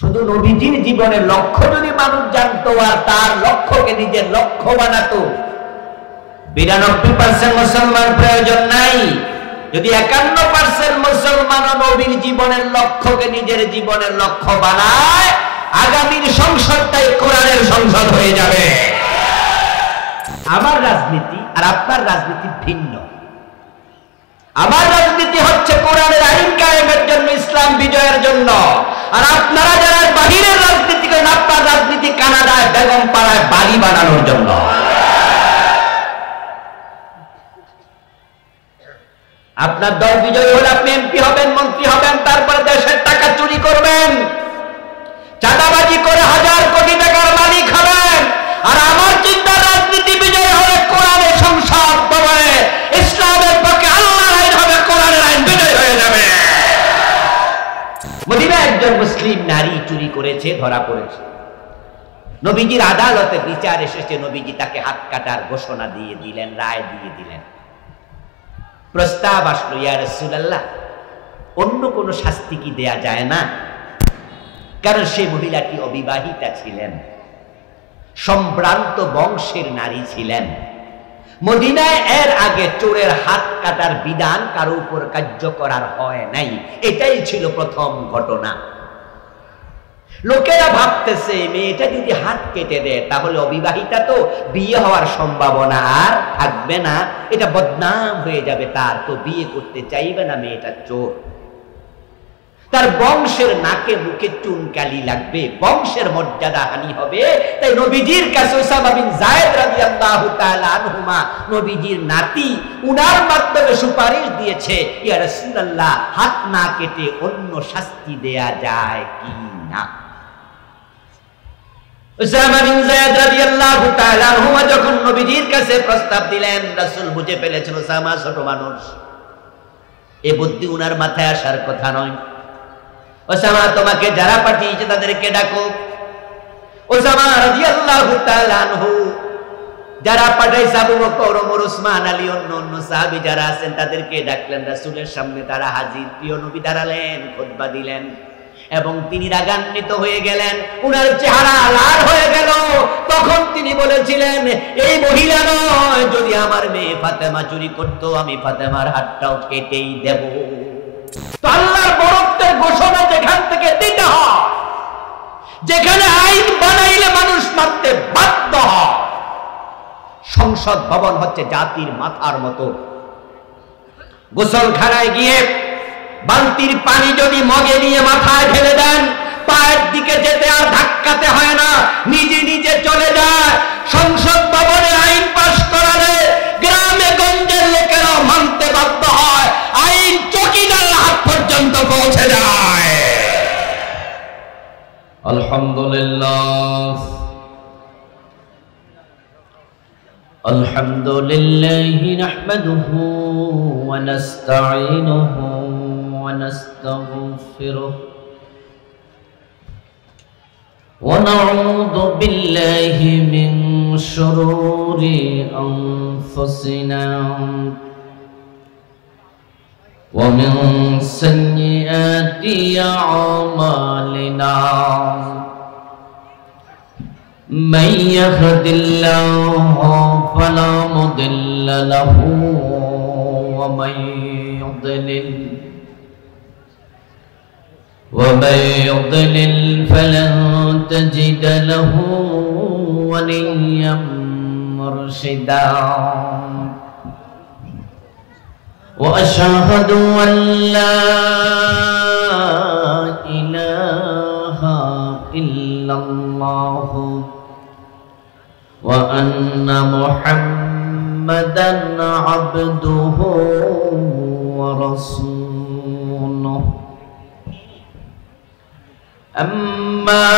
শুধু নবীজির জীবনের লক্ষ্য যদি মানুষ জানতো আর তার লক্ষ্যকে নিজের লক্ষ্য বানাতো, 92% মুসলমান প্রয়োজন নাই। যদি 51% মুসলমান নবীর জীবনের লক্ষ্যকে নিজের জীবনের লক্ষ্য বানায়, আগামীর সংসদটাই কোরআনের সংসদ হয়ে যাবে। আমার রাজনীতি আর আপনার রাজনীতি ভিন্ন। আমার রাজনীতি হচ্ছে কোরআনের আইন কায়েমের জন্য, ইসলাম বিজয়ের জন্য। আর আপনারা যারা বাহিরের রাজনীতি করেন, আপনার রাজনীতি কানাডায় বেগম পাড়ায় বাড়ি বানানোর জন্য। আপনার দল বিজয়ী হলে আপনি এমপি হবেন, মন্ত্রী হবেন, তারপরে দেশের টাকা চুরি করবেন, চাঁদাবাজি করে হাজার কোটি টাকার মালিক হবেন। আর আমার চিন্তা, রাজনীতি বিজয় হলে কোরআনের সংসদ ভবনে ইসলামের পক্ষে আল্লাহর আইন হবে, কোরআনের আইন বিজয় হয়ে যাবে। মদিনায় একজন মুসলিম নারী চুরি করেছে, ধরা পড়েছে। নবীজির আদালতে বিচার এসেছে, নবীজি তাকে হাত কাটার ঘোষণা দিয়ে দিলেন, রায় দিয়ে দিলেন। প্রস্তাব আসলো, ইয়া রাসূলুল্লাহ, অন্য কোন শাস্তি কি দেয়া যায় না? কারণ সেই মহিলাটি অবিবাহিতা ছিলেন, সম্ভ্রান্ত বংশের নারী ছিলেন। মদিনায় এর আগে চোরের হাত কাটার বিধান কারো উপর কার্যকর হয় নাই, এটাই ছিল প্রথম ঘটনা। লোকেরা ভাবতেছে মেয়েটা যদি হাত কেটে দেয় তাহলে অবিবাহিতা তো, বিয়ে হওয়ার সম্ভাবনা আর থাকবে না, এটা বদনাম হয়ে যাবে, তার তো বিয়ে করতে চাইবে না, মেয়েটা চোর। তার বংশের নাকে মুখে চুনকালি লাগবে, বংশের মর্যাদা হানি হবে। তাই নবীজির কাছে উসামা বিন যায়েদ রাদিয়াল্লাহু তাআলা আনহুমা, নবীজির নাতি, উনার মাধ্যমে সুপারিশ দিয়েছে, ইয়া রাসূলুল্লাহ, হাত না কেটে অন্য শাস্তি দেয়া যায় কি না? উসামা বিন যায়েদ রাদিয়াল্লাহু তাআলা আনহুমা যখন নবীজির কাছে প্রস্তাব দিলেন, রাসূল বুঝে ফেলেছেন উসামা ছোট মানুষ, এ বুদ্ধি উনার মাথায় আসার কথা নয়। ওসামা, তোমাকে যারা পাঠিয়েছে তাদেরকে ডাকো। ওসামা রাদিয়াল্লাহু তাআলা আনহু যারা পাঠাইছে, আবু বকর, ওমর, উসমান, আলী, অন্য সাহাবী যারা আছেন তাদেরকে ডাকলেন। রাসূলের সামনে তারা হাজির। প্রিয় নবী দাঁড়ালেন, খুতবা দিলেন এবং তিনি রাগান্বিত হয়ে গেলেন, উনার চেহারা লাল হয়ে গেল। তখন তিনি বলেছিলেন, এই মহিলা নয়, যদি আমার মেয়ে ফাতেমা চুরি করতো আমি ফাতেমার হাতটাও কেটেই দেব। তো আল্লাহর বরত্বের ঘোষণা যেখান থেকে দিতে হয়, যেখানে আইন বানাইলে মানুষ মানতে বাধ্য হয়, সংসদ ভবন হচ্ছে জাতির মাথার মতো। গোসলখানায় গিয়ে বালতির পানি যদি মগে নিয়ে মাথায় ঢেলে দেন, পায়ের দিকে যেতে আর ধাক্কাতে হয় না, নিজে নিজে চলে যায়। সংসদ ভবনে আইন পাশ করালে গ্রামে গঞ্জের লোকেরা মানতে বাধ্য হয়, আইন চকিদার হাত পর্যন্ত পৌঁছে যায়। আলহামদুলিল্লাহ, আলহামদুলিল্লাহি নাহমাদুহু ওয়া নাস্তাঈনুহু ওয়া নাস্তাগফিরুহ ওয়া নাউযু বিল্লাহি মিন শুরুরি আনফুসিনা ওয়া মিন সাইয়্যাতি আ'মালিনা। من يهد الله فلا مضل له ومن يضلل فلن تجد له وليا مرشدا. وأشهد أن لا إله إلا الله وأن محمدًا عبده ورسوله. أما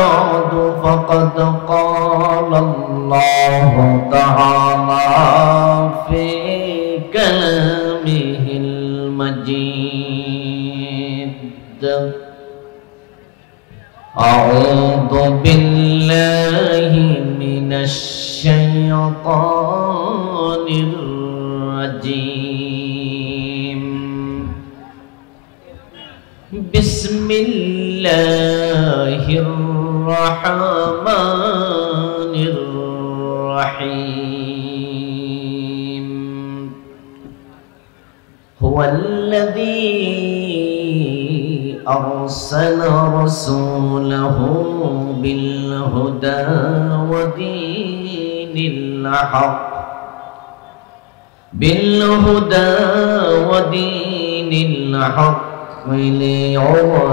بعد فقد قال الله تعالى في كلامه المجيد: أعوذ بالله من الشيطان الرجيم. بسم الله الرحمن الرحيم هو الذي أرسل رسوله بالهدى ودين الحق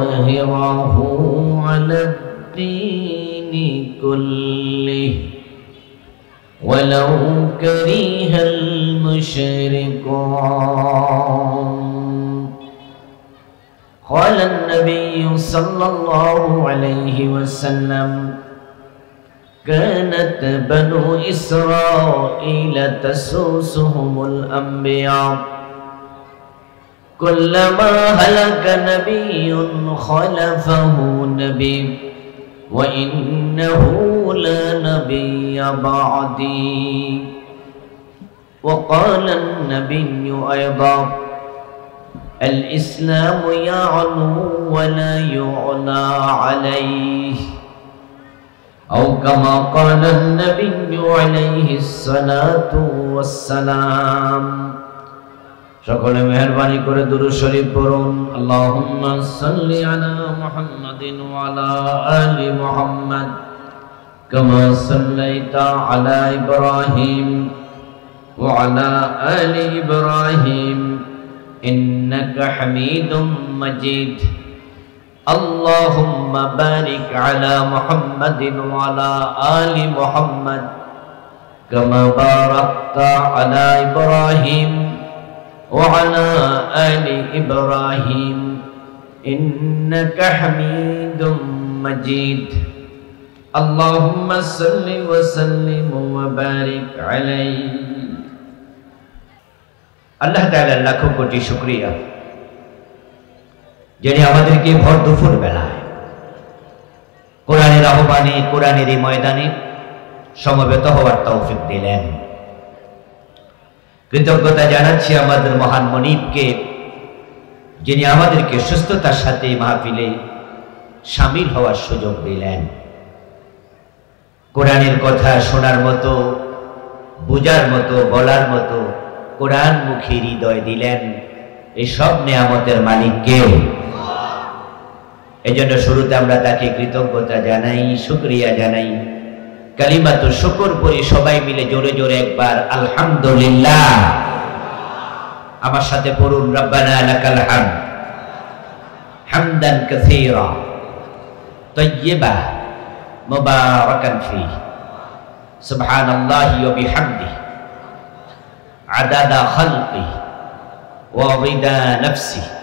ليظهره على الدين كله ولو كره المشركون قال النبي صلى الله عليه وسلم كانت بنو إسرائيل تسوسهم الأنبياء كلما هلك نبي خلفه نبي وإنه لا نبي بعدي وقال النبي أيضا الإسلام يعلو ولا يعلى عليه أو كما قال النبي عليه الصلاة والسلام সকলে মেহেরবানি করে দুরূদ শরীফ পড়ুন আল্লাহুম্মা সাল্লি আলা মুহাম্মাদিন ওয়া আলা আলি মুহাম্মাদ কামা সাল্লাইতা আলা ইব্রাহিম ওয়া আলা আলি ইব্রাহিম ইন্নাকা হামিদুম মাজিদ আল্লাহুম্মা বারিক আলা মুহাম্মাদিন ওয়া আলা আলি মুহাম্মাদ কামা বারাকতা আলা ইব্রাহিম وعلى آل إبراهيم إنك حميد مجيد اللهم صل وسلم وبارك عليه আল্লাহ তাআলার লাখ কোটি শুকরিয়া যিনি আমাদেরকে ভর দুপুর বেলায় কোরআনের আহ্বানে কোরআনের এই ময়দানে সমবেত হওয়ার তৌফিক দিলেন। কৃতজ্ঞতা জানাচ্ছি আমাদের মহান মনিবকে, যিনি আমাদেরকে সুস্থতার সাথে মাহফিলে শামিল হওয়ার সুযোগ দিলেন। কোরআনের কথা শোনার মতো, বুঝার মতো, বলার মতো কোরআনমুখী হৃদয় দিলেন। এই সব নেয়ামতের মালিককে। এজন্য শুরুতে আমরা তাকে কৃতজ্ঞতা জানাই, শুকরিয়া জানাই। কালিমাতুল শুকর পড়ি সবাই মিলে জোরে জোরে একবার আলহামদুলিল্লাহ। আমার সাথে পড়ুন রব্বানা লাকাল হামদ হামদান কাসীরা তাইয়্যিবা মুবারাকান ফীহি সুবহানাল্লাহি ওয়া বিহামদিহি আদাদা খালকিহি ওয়া রিদা নাফসিহি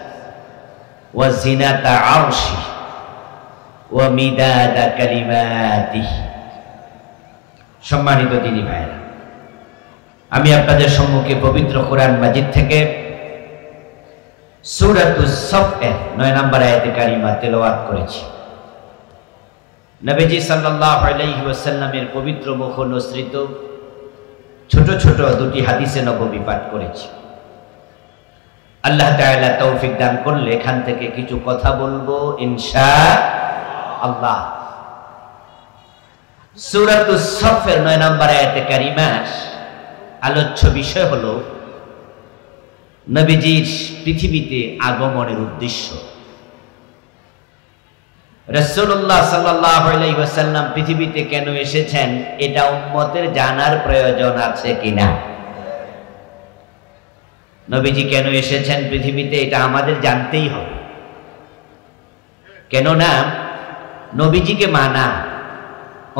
ওয়া জিনাতা আরশিহি ওয়া মিদাদা কালিমাতিহি। সম্মানিত দিনী ভাইরা, আমি আপনাদের সম্মুখে পবিত্র কোরআন মাজিদ থেকে সূরাতুস সফের 9 নম্বর আয়াতে কারিমা তেলাওয়াত করেছি। নবীজি সাল্লাল্লাহু আলাইহি ওয়াসাল্লামের পবিত্র মুখ অনুসৃত ছোট ছোট দুটি হাদিসে নববী পাঠ করেছি। আল্লাহ তাআলা তৌফিক দান করলে এখান থেকে কিছু কথা বলবো ইনশাআল্লাহ। সূরাতুস সফের 9 নম্বর আয়াতে কারিমার আলোচ্য বিষয় হলো নবীজির পৃথিবীতে আগমনের উদ্দেশ্য। রাসূলুল্লাহ সাল্লাল্লাহু আলাইহি ওয়াসাল্লাম পৃথিবীতে কেন এসেছেন এটা উম্মতের জানার প্রয়োজন আছে কিনা? নবীজি কেন এসেছেন পৃথিবীতে এটা আমাদের জানতেই হবে। কেননা নবীজিকে মানা,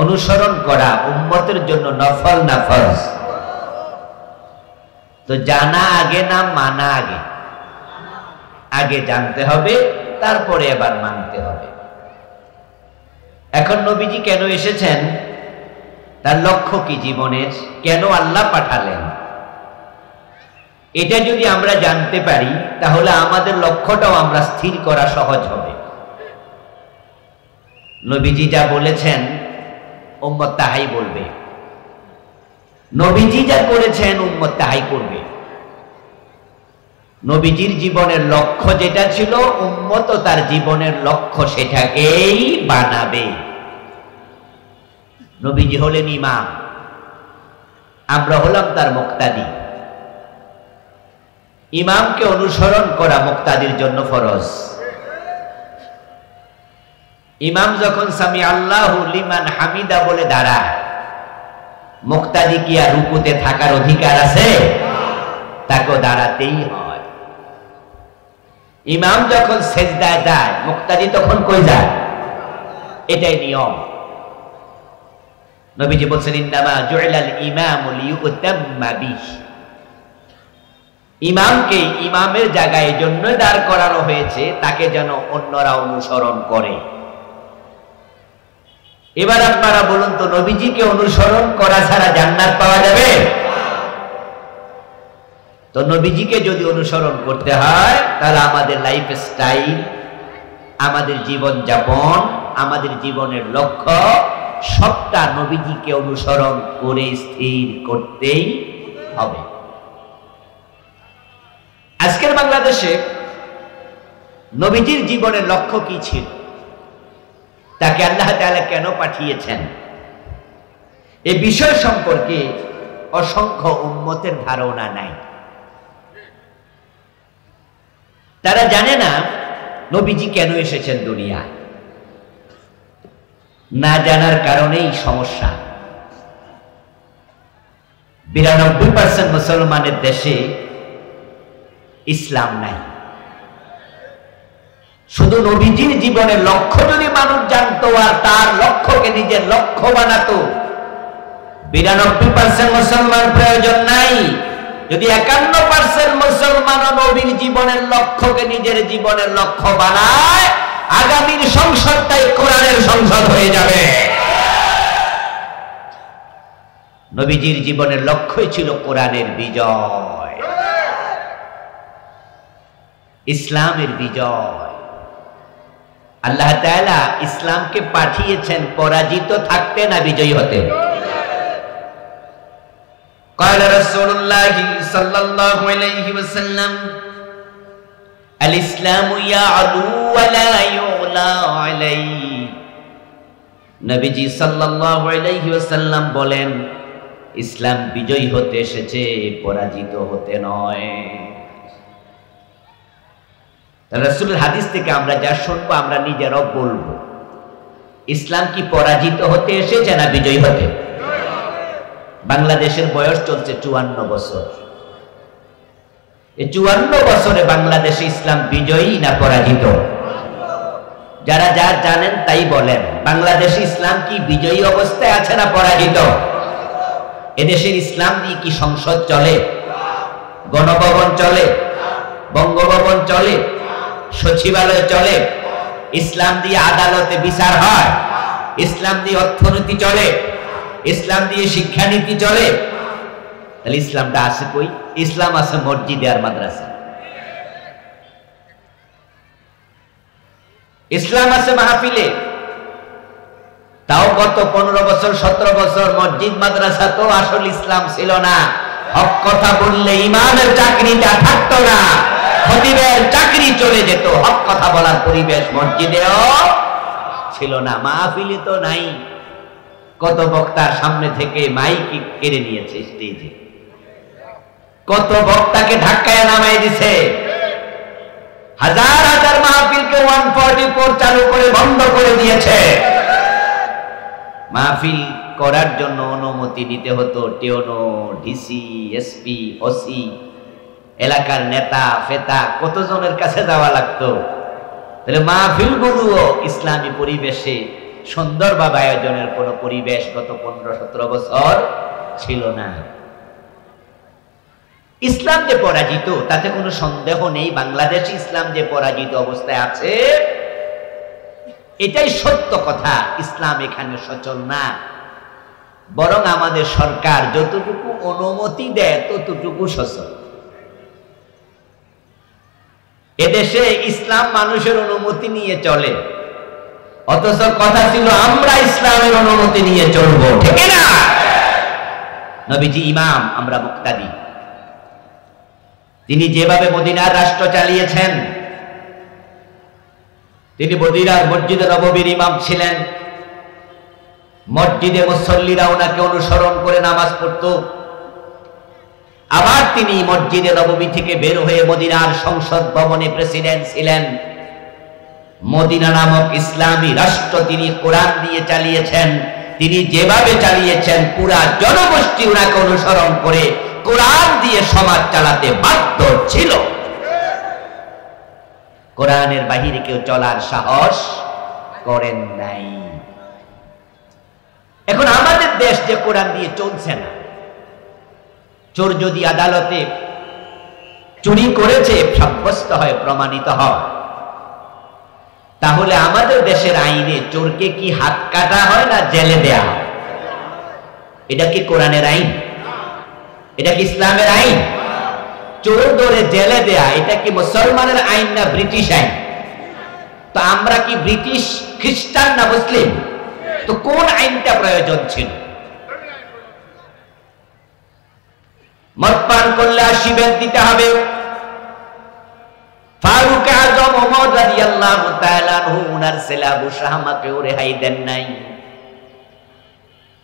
অনুসরণ করা উম্মতের জন্য নফল না ফরজ? তো জানা আগে না মানা আগে? আগে জানতে হবে, তারপরে এবার মানতে হবে। এখন নবীজি কেন এসেছেন, তার লক্ষ্য কি জীবনের, কেন আল্লাহ পাঠালেন, এটা যদি আমরা জানতে পারি তাহলে আমাদের লক্ষ্যটাও আমরা স্থির করা সহজ হবে। নবীজি যা বলেছেন উম্মত তাহাই বলবে, নবীজি যা করেছেন উম্মত তাহাই করবে। নবীজির জীবনের লক্ষ্য যেটা ছিল, উম্মত তার জীবনের লক্ষ্য সেটাকেই বানাবে। নবীজি হলেন ইমাম, আমরা হলাম তার মুক্তাদি। ইমামকে অনুসরণ করা মুক্তাদির জন্য ফরজ। ইমাম যখন সামি আল্লাহু লিমান হামিদা বলে দাঁড়ায়, মুক্তাদি কি আর রুকুতে থাকার অধিকার আছে? তাকে দাঁড়াতেই হয়। ইমাম যখন সেজদায় যায়, মুক্তাদি তখন কই যায়? এটাই নিয়ম। নবীজি বলছেন, ইন্নামা জুইলাল ইমামু লিয়ুতাম্মা বিহি। ইমামকে ইমামের জায়গায় জন্য দাঁড় করানো হয়েছে, তাকে যেন অন্যরা অনুসরণ করে। এবার আপনারা বলুন তো, নবীজিকে অনুসরণ করা ছাড়া জান্নাত পাওয়া যাবে? তো নবীজিকে যদি অনুসরণ করতে হয়, তাহলে আমাদের লাইফ স্টাইল, আমাদের জীবন যাপন, আমাদের জীবনের লক্ষ্য সবটা নবীজিকে অনুসরণ করে স্থির করতেই হবে। আজকের বাংলাদেশে নবীজির জীবনের লক্ষ্য কি ছিল, তাকে আল্লাহ তাআলা কেন পাঠিয়েছেন, এই বিষয় সম্পর্কে অসংখ্য উম্মতের ধারণা নাই। তারা জানে না নবীজি কেন এসেছেন দুনিয়ায়। না জানার কারণেই সমস্যা। 92% মুসলমানের দেশে ইসলাম নাই। শুধু নবীজির জীবনের লক্ষ্য যদি মানুষ জানতো আর তার লক্ষ্যকে নিজের লক্ষ্য বানাতো, 92% মুসলমান প্রয়োজন নাই। যদি 51% মুসলমান নবীর জীবনের লক্ষ্যকে নিজের জীবনের লক্ষ্য বানায়, আগামীর সংসদটাই কোরআনের সংসদ হয়ে যাবে। নবীজির জীবনের লক্ষ্যই ছিল কোরআনের বিজয়, ইসলামের বিজয়। আল্লাহ তাআলা ইসলামকে পাঠিয়েছেন পরাজিত থাকতে না বিজয়ী হতে। قال رسول الله صلى الله عليه وسلم الاسلام يعلو ولا يعلى عليه। নবীজি সাল্লাল্লাহু আলাইহি ওয়াসাল্লাম বলেন, ইসলাম বিজয়ী হতে এসেছে, পরাজিত হতে নয়। রাসূলের হাদিস থেকে আমরা যা শুনবো আমরা নিজেরাও বলবো, ইসলাম কি পরাজিত হতে এসেছে না বিজয়ী হতে? বাংলাদেশের বয়স চলছে 54 বছর। এই 54 বছরে বাংলাদেশে ইসলাম বিজয়ী না পরাজিত? যারা যা জানেন তাই বলেন, বাংলাদেশে ইসলাম কি বিজয়ী অবস্থায় আছে না পরাজিত? এদেশের ইসলাম দিয়ে কি সংসদ চলে, গণভবন চলে, বঙ্গভবন চলে, সচিবালয় চলে? ইসলাম দিয়ে আদালতে বিচার হয়, ইসলাম দিয়ে অর্থনীতি চলে, ইসলাম দিয়ে শিক্ষানীতি চলে। তাহলে ইসলামটা আছে কই? ইসলাম আছে মসজিদে আর মাদ্রাসা, ইসলাম আছে মাহফিলে। তাও গত 15 বছর 17 বছর মসজিদ মাদ্রাসা তো আসল ইসলাম ছিল না। হক কথা বললে ইমামের চাকরিটা থাকতো না, খতিবের চাকরি চলে যেত। হক কথা বলার পরিবেশ মসজিদেও ছিল না, মাহফিলে তো নাই। কত বক্তার সামনে থেকে মাইক কেড়ে নিয়েছে স্টেজে, কত বক্তাকে ধাক্কায় নামাই দিছে, হাজার হাজার মাহফিলকে 144 চালু করে বন্ধ করে দিয়েছে। মাহফিল করার জন্য অনুমতি নিতে হতো টিওনো, ডিসি, এসপি, ওসি, এলাকার নেতা ফেতা, কতজনের কাছে যাওয়া লাগতো। তাহলে মাহফিলগুলোও ইসলামী পরিবেশে সুন্দরভাবে আয়োজনের কোন পরিবেশ গত 15-17 বছর ছিল না। ইসলাম যে পরাজিত তাতে কোনো সন্দেহ নেই। বাংলাদেশ ইসলাম যে পরাজিত অবস্থায় আছে এটাই সত্য কথা। ইসলাম এখানে সচল না, বরং আমাদের সরকার যতটুকু অনুমতি দেয় ততটুকু সচল। এদেশে ইসলাম মানুষের অনুমতি নিয়ে চলে, অথচ কথা ছিল আমরা ইসলামের অনুমতি নিয়ে চলবো, ঠিক না? নবীজি ইমাম, আমরা মুক্তাদি। তিনি যেভাবে মদিনার রাষ্ট্র চালিয়েছেন, তিনি মদিনার মসজিদে নববীর ইমাম ছিলেন। মসজিদে মুসল্লিরা ওনাকে অনুসরণ করে নামাজ পড়ত। আবার তিনি মসজিদে নববী থেকে বের হয়ে মদিনার সংসদ ভবনে প্রেসিডেন্ট ছিলেন। মদিনা নামক ইসলামী রাষ্ট্র তিনি কোরআন দিয়ে চালিয়েছেন। তিনি যেভাবে চালিয়েছেন পুরা জনগোষ্ঠী ওনাকে অনুসরণ করে কোরআন দিয়ে সমাজ চালাতে বাধ্য ছিল। কোরআনের বাহিরে কেউ চলার সাহস করেন নাই। এখন আমাদের দেশ যে কোরআন দিয়ে চলছে না, চোর যদি আদালতে চুরি করেছে সাব্যস্ত হয়, প্রমাণিত হয়, তাহলে আমাদের দেশের আইনে চোরকে কি হাত কাটা হয় না জেলে দেয়া হয়? এটা কি কোরআনের আইন? এটা কি ইসলামের আইন? চোর ধরে জেলে দেয়া এটা কি মুসলমানের আইন না ব্রিটিশ আইন? তো আমরা কি ব্রিটিশ খ্রিস্টান না মুসলিম? তো কোন আইনটা প্রয়োজন ছিল? মদ পান করলে 80 বেদ দিতে হবে। ফারুক আজম ওমর রাদিয়াল্লাহু তাআলা আনহু উনার ছেলে আবু শাহমাকে রেহাই দেন নাই।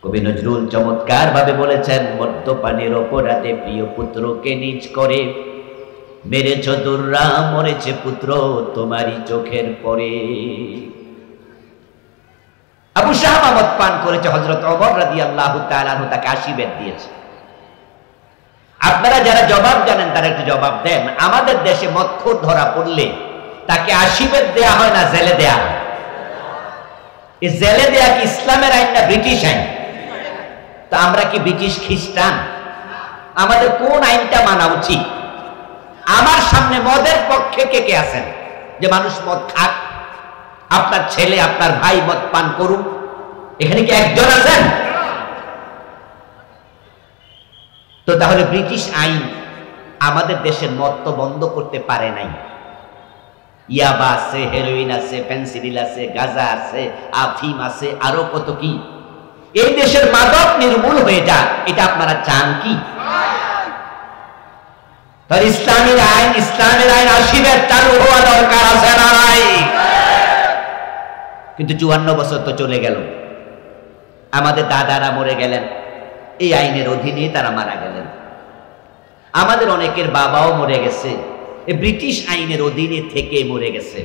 কবি নজরুল চমৎকার ভাবে বলেছেন, মদ্যপানের অপরাধে প্রিয় পুত্রকে নিজ করে মেরেছ দুর্রা, মরেছে পুত্র তোমারই চোখের পরে। আবু শাহমা মদ পান করেছে, হযরত ওমর রাদিয়াল্লাহু তাআলা আনহু তাকে 80 বেদ দিয়েছে। আপনারা যারা জবাব জানেন তারা একটু জবাব দেন। আমাদের দেশে মদখোর ধরা পড়লে তাকে 80 বেদ দেয়া হয় না জেলে দেয়া হয়? এই জেলে দেয়া কি ইসলামের আইন না ব্রিটিশ আইন? তো আমরা কি ব্রিটিশ খ্রিস্টান? আমাদের কোন আইনটা মানা উচিত? আমার সামনে মদের পক্ষে কে কে আছেন যে মানুষ মদ খাক, আপনার ছেলে আপনার ভাই মদ পান করুক, এখানে কি একজন আছেন? তো তাহলে ব্রিটিশ আইন আমাদের দেশের মদ তো বন্ধ করতে পারে নাই। ইয়াবা আছে, হেরোইন আছে, ফেন্সিডিল আছে, গাঁজা আছে, আফিম আছে, আরো কত কি। এই দেশের মাদক নির্মূল হয়ে যাক, এটা আপনারা চান কি? তাহলে ইসলামের আইন 80 বেদ চালু হওয়া দরকার আছে না নাই? কিন্তু 54 বছর তো চলে গেল, আমাদের দাদারা মরে গেলেন, এই আইনের অধীনে তারা মারা গেলেন। আমাদের অনেকের বাবাও মরে গেছে, এই ব্রিটিশ আইনের অধীনে থেকে মরে গেছে।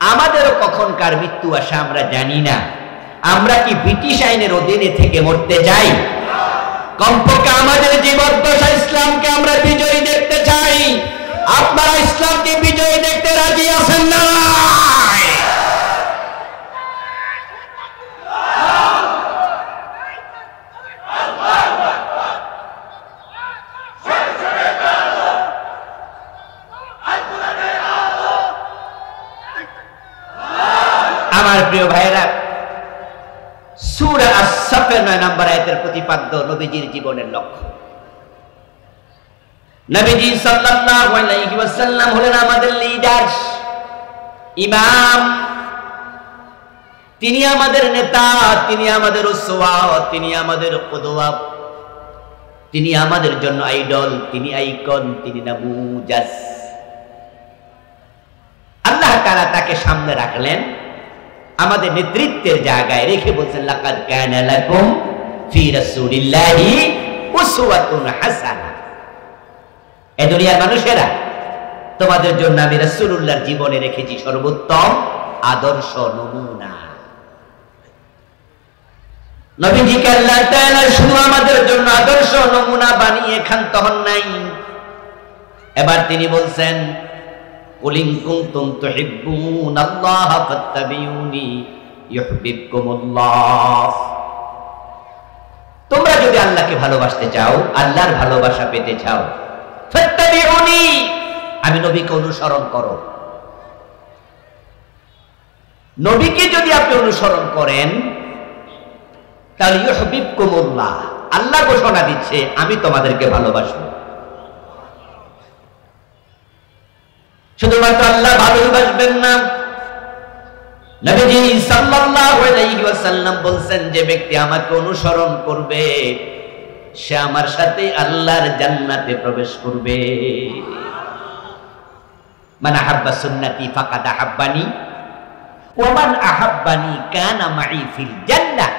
আমাদেরও কখনকার মৃত্যু আসে আমরা জানি না। আমরা কি ব্রিটিশ আইনের অধীনে থেকে মরতে যাই? কমপক্ষে আমাদের জীবদ্দশা ইসলামকে আমরা বিজয়ী দেখতে চাই। আপনারা ইসলামকে বিজয়ী দেখতে রাজি আছেন না? আমার প্রিয় ভাইরা, সূরা আস-সাফের 9 নম্বর আয়াতের প্রতিপাদ্য নবীজির জীবনের লক্ষ্য। নবীজি সাল্লাল্লাহু আলাইহি ওয়াসাল্লাম হলেন আমাদের লিডার, ইমাম। তিনি আমাদের নেতা, তিনি আমাদের উসওয়া, তিনি আমাদের কুদওয়া, তিনি আমাদের জন্য আইডল, তিনি আইকন, তিনি নামুজাজ। আল্লাহ তাআলা তাকে সামনে রাখলেন, আমাদের নেতৃত্বের জায়গায় রেখে বলছেন, লাকাদ কানা লাকুম ফি রাসূলিল্লাহি উসওয়াতুন হাসানাহ। এই দুনিয়ার মানুষেরা, তোমাদের জন্য আমি রাসূলুল্লাহর জীবনে রেখেছি সর্বোত্তম আদর্শ নমুনা। নবীজিকে আল্লাহ তাআলা শুধু আমাদের জন্য আদর্শ নমুনা বানিয়ে ক্ষান্ত হন নাই, এবার তিনি বলছেন, কুল ইন কুনতুম তুহিব্বুনাল্লাহ ফাত্তাবিউনি ইউহিব্বুকুমুল্লাহ। তোমরা যদি আল্লাহকে ভালোবাসতে চাও, আল্লাহর ভালোবাসা পেতে চাও, ফাত্তাবিউনি, আমি নবীকে অনুসরণ করো। নবীকে যদি আপনি অনুসরণ করেন তাহলে ইউহিব্বুকুমুল্লাহ, আল্লাহ ঘোষণা দিচ্ছে আমি তোমাদেরকে ভালোবাসবো। শুধুমাত্র আল্লাহ ভালোবাসবেন না, নবীজি সাল্লাল্লাহু আলাইহি ওয়াসাল্লাম বলছেন, যে ব্যক্তি আমাকে অনুসরণ করবে সে আমার সাথে আল্লাহর জান্নাতে প্রবেশ করবে। মান আহাব্বা সুন্নতি ফাকাদ আহাব্বানি ওয়া মান আহাব্বানি কানা মাই ফিল জান্নাহ।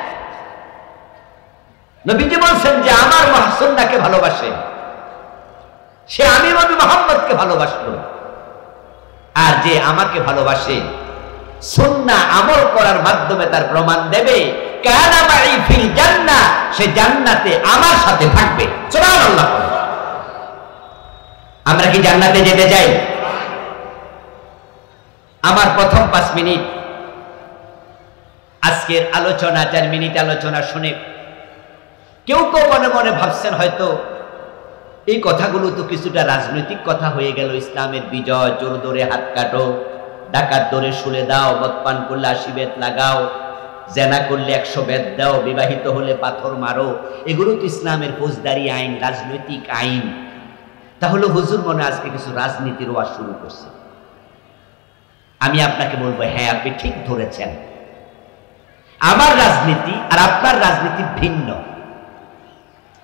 নবীজি বলেন যে আমার সুন্নাহকে ভালোবাসে সে আমি নবী মুহাম্মদকে ভালোবাসলো, আর যে আমাকে ভালোবাসে সুন্নাহ আমল করার মাধ্যমে তার প্রমাণ দেবে কানা মাই ফিল জান্নাহ, সে জান্নাতে আমার সাথে থাকবে। সুবহানাল্লাহ। আমরা কি জান্নাতে যেতে চাই? আমার প্রথম 5 মিনিট আজকের আলোচনা, 4 মিনিট আলোচনা শুনে কেউ কেউ মনে মনে ভাবছেন হয়তো এই কথাগুলো তো কিছুটা রাজনৈতিক কথা হয়ে গেল। ইসলামের বিজয়, চোর ধরে হাত কাটো, ডাকাত ধরে শুলে দাও, মদপান করলে 80 বেত লাগাও, জেনা করলে 100 বেত দাও, বিবাহিত হলে পাথর মারো, এগুলো তো ইসলামের ফৌজদারি আইন, রাজনৈতিক আইন। তাহলে হুজুর মনে আজকে কিছু রাজনীতির ওয়াজ শুরু করছে। আমি আপনাকে বলবো, হ্যাঁ আপনি ঠিক ধরেছেন, আমার রাজনীতি আর আপনার রাজনীতি ভিন্ন।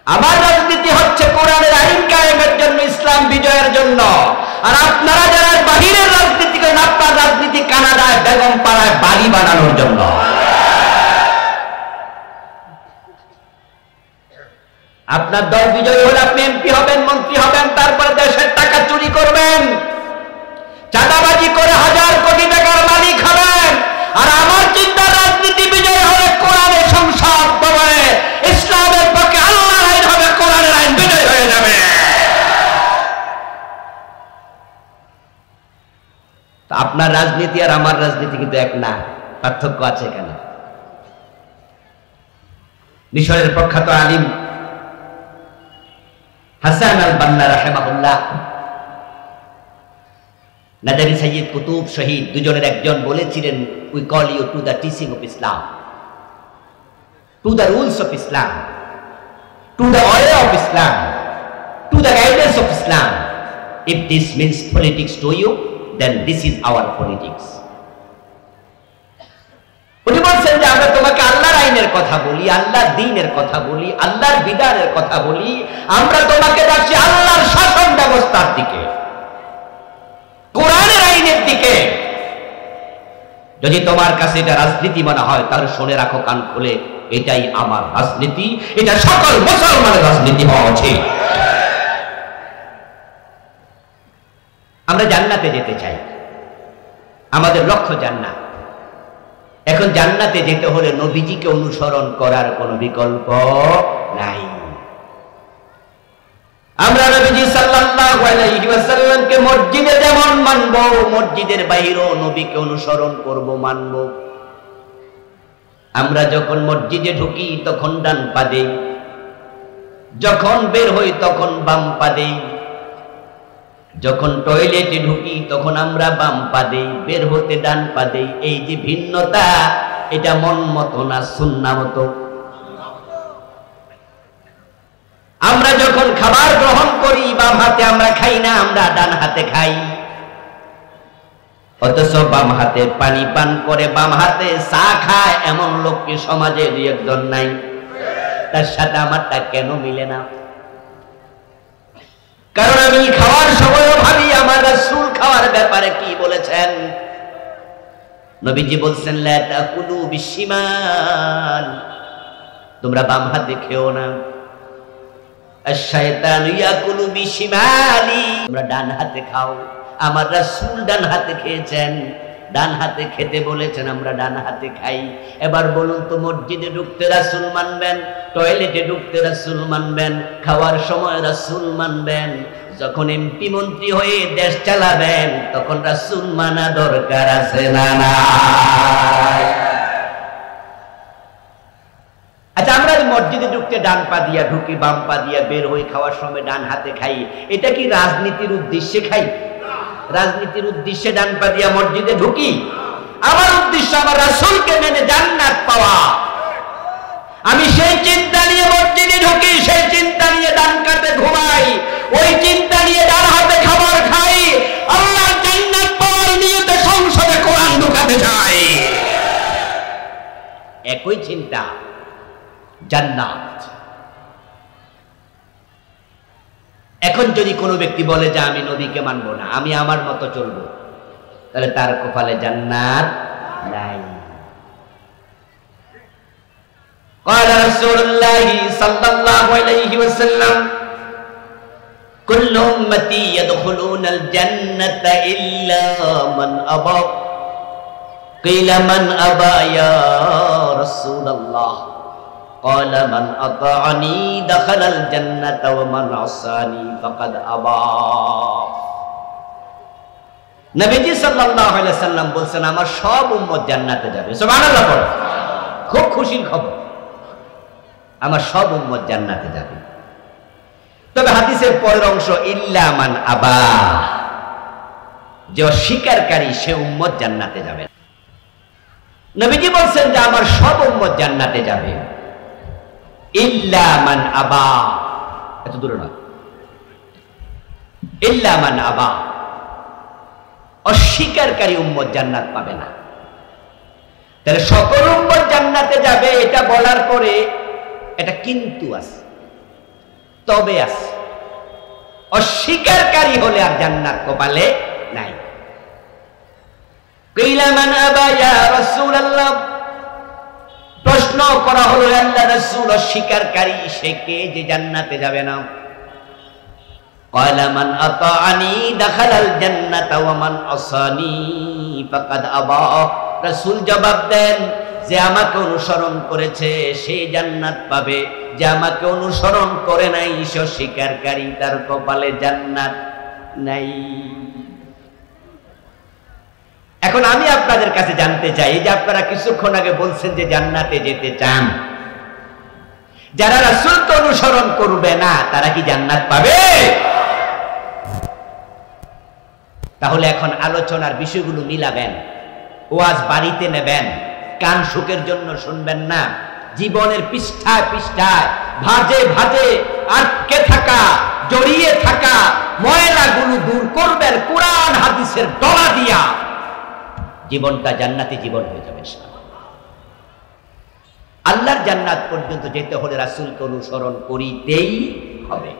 আমার রাজনীতি হচ্ছে কোরআনের আইন কায়েমের জন্য, ইসলাম বিজয়ের জন্য। আর আপনারা যারা বাহিরের রাজনীতি করেন, আপনার রাজনীতি কানাডায় বেগম পাড়ায় বাড়ি বানানোর জন্য। আপনার দল বিজয়ী হলে আপনি এমপি হবেন, মন্ত্রী হবেন, তারপরে দেশের টাকা চুরি করবেন, চাঁদাবাজি করে 1000 কোটি টাকার মালিক হবেন। আর আমার চিন্তা রাজনীতি বিজয় হলে কোরআনের সংসদ ভবনে ইসলামের পক্ষে আল্লাহর আইন হবে, কোরআনের আইন বিজয় হয়ে যাবে। আপনার রাজনীতি আর আমার রাজনীতি কিন্তু এক না, পার্থক্য আছে এখানে। মিশরের প্রখ্যাত আলিম হাসান আল বান্না রাহিমাহুল্লাহ, নাজারি সাইয়্যিদ কুতুব শহীদ, দুজনের একজন বলেছিলেন, we call you to the teaching of Islam, to the rules of Islam, to the way of Islam, to the guidance of Islam. If this means politics to you, then this is our politics. উনি বলছেন যে আমরা তোমাকে আল্লাহর আইনের কথা বলি, আল্লাহর দ্বীনের কথা বলি, আল্লাহর বিধানের কথা বলি, আমরা তোমাকে ডাকছি আল্লাহর শাসন ব্যবস্থার দিকে, কোরআনের আইনের দিকে। যদি তোমার কাছে এটা রাজনীতি মনে হয়, তাহলে শুনে রাখো কান খুলে, এটাই আমার রাজনীতি, এটা সকল মুসলমানের রাজনীতি হওয়া উচিত। আমরা জান্নাতে যেতে চাই, আমাদের লক্ষ্য জান্নাত। এখন জান্নাতে যেতে হলে নবীজিকে অনুসরণ করার কোনো বিকল্প নাই। আমরা নবীজি সাল্লাল্লাহু আলাইহি ওয়াসাল্লামকে মসজিদে যেমন মানব, মসজিদের বাইরেও নবীকে অনুসরণ করব, মানব। আমরা যখন মসজিদে ঢুকি তখন ডান পা দেই, যখন বের হই তখন বাম পা দেই, যখন টয়লেটে ঢুকি তখন আমরা বাম পা দেই, বের হতে ডান পা দেই। এই যে ভিন্নতা, এটা মন মতো না, সুন্নাহ মতো। আমরা যখন খাবার গ্রহণ করি বাম হাতে আমরা খাই না, আমরা ডান হাতে খাই। অথচ বাম হাতে পানি পান করে বাম হাতে চা খায় এমন লোক কি সমাজে 2-1 জন নাই? তার সাথে আমারটা কেন মিলে না? কারণ আমি খাওয়ার সময় ভাবি আমার রাসূল খাওয়ার ব্যাপারে কি বলেছেন। নবীজি বলছেন, লা তাকুলু বিশিমাল, তোমরা বাম হাতে খেও না। আশ-শায়তানু ইয়াকুলু বিশিমালি, তোমরা ডান হাতে খাও। আমার রাসূল ডান হাতে খেয়েছেন, ডান হাতে খেতে বলেছেন, আমরা ডান হাতে খাই। এবার বলুন তো, মসজিদে ঢুকতে রাসূল মানবেন, টয়লেটে ঢুকতে রাসূল মানবেন, খাওয়ার সময় রাসূল মানবেন, যখন এমপি মন্ত্রী হয়ে দেশ চালাবেন তখন রাসূল মানা দরকার আছে না নাই? আচ্ছা, আমরা মসজিদে ঢুকতে ডান পা দিয়া ঢুকি, বাম পা দিয়া বের হই, খাওয়ার সময় ডান হাতে খাই, এটা কি রাজনীতির উদ্দেশ্যে খাই? রাজনীতির উদ্দেশ্যে ডান পা দিয়া মসজিদে ঢুকি? আমার উদ্দেশ্য আমার রাসূলকে মেনে জান্নাত পাওয়া। আমি সেই চিন্তা নিয়ে মসজিদে ঢুকি, সেই চিন্তা নিয়ে ডান কাতে ঘুমাই, ওই চিন্তা নিয়ে ডান হাতে খাবার খাই, আল্লাহর জান্নাত পাওয়ার নিয়তে সংসদে কোরআন ঢুকাতে চাই। একই চিন্তা, জান্নাত। এখন যদি কোনো ব্যক্তি বলে যে আমি নবীকে মানবো না, আমি আমার মতো চলবো, তাহলে তার কপালে জান্নাত নাই। قال رسول الله صلى الله عليه وسلم كل امتي يدخلون الجنه الا من ابى قيل من ابى يا رسول الله قال من اطاعني دخل الجنه ومن عصاني فقد ابى। নবীজি সাল্লাল্লাহু আলাইহি সাল্লাম বলেন আমার সব উম্মত জান্নাতে যাবে। সুবহানাল্লাহ বলো, খুব খুশির খবর, আমার সব উম্মত জান্নাতে যাবে। তবে হাদিসের পরের অংশ ইল্লা মান আবা, যে অস্বীকারী সে উম্মত জান্নাতে যাবে। নবীজি বলছেন যে আমার সব উম্মত জান্নাতে যাবে, ইল্লা মান আবা, এত দূরে না, ইল্লা মান আবা, অস্বীকারী উম্মত জান্নাত পাবে না। তাহলে সকল উম্মত জান্নাতে যাবে এটা বলার পরে এটা কিন্তু আছে, তবে আছে, অস্বীকারী হলে আর জান্নাত কপালে নাই। কিলা মান আবা ইয়া রাসূলুল্লাহ, প্রশ্ন করা হলো আল্লাহর রাসূল অস্বীকারী সে কে যে জান্নাতে যাবে না? ক্বালা মান আতাআনি দাখালাল জান্নাতা ওয়া মান আসানি ফাকাদ আবা। রাসূল জবাব দেন যে আমাকে অনুসরণ করেছে সে জান্নাত পাবে, যে আমাকে অনুসরণ করে নাই সে অস্বীকারী, তার কপালে জান্নাত নাই। এখন আমি আপনাদের কাছে জানতে চাই যে আপনারা কিছুক্ষণ আগে বলছেন যে জান্নাতে যেতে চান, যারা রাসূলকে অনুসরণ করবে না তারা কি জান্নাত পাবে? তাহলে এখন আলোচনার বিষয়গুলো মিলাবেন, ওয়াজ বাড়িতে নেবেন, কান সুখের জন্য শুনবেন না, জীবনের পৃষ্ঠায় পৃষ্ঠায় ভাজে ভাজে আটকে থাকা, জড়িয়ে থাকা ময়লাগুলো দূর করবেন কোরআন হাদিসের ডলা দিয়া, জীবনটা জান্নাতি জীবন হয়ে যাবে। আল্লাহর জান্নাত পর্যন্ত যেতে হলে রাসূলকে অনুসরণ করিতেই হবে।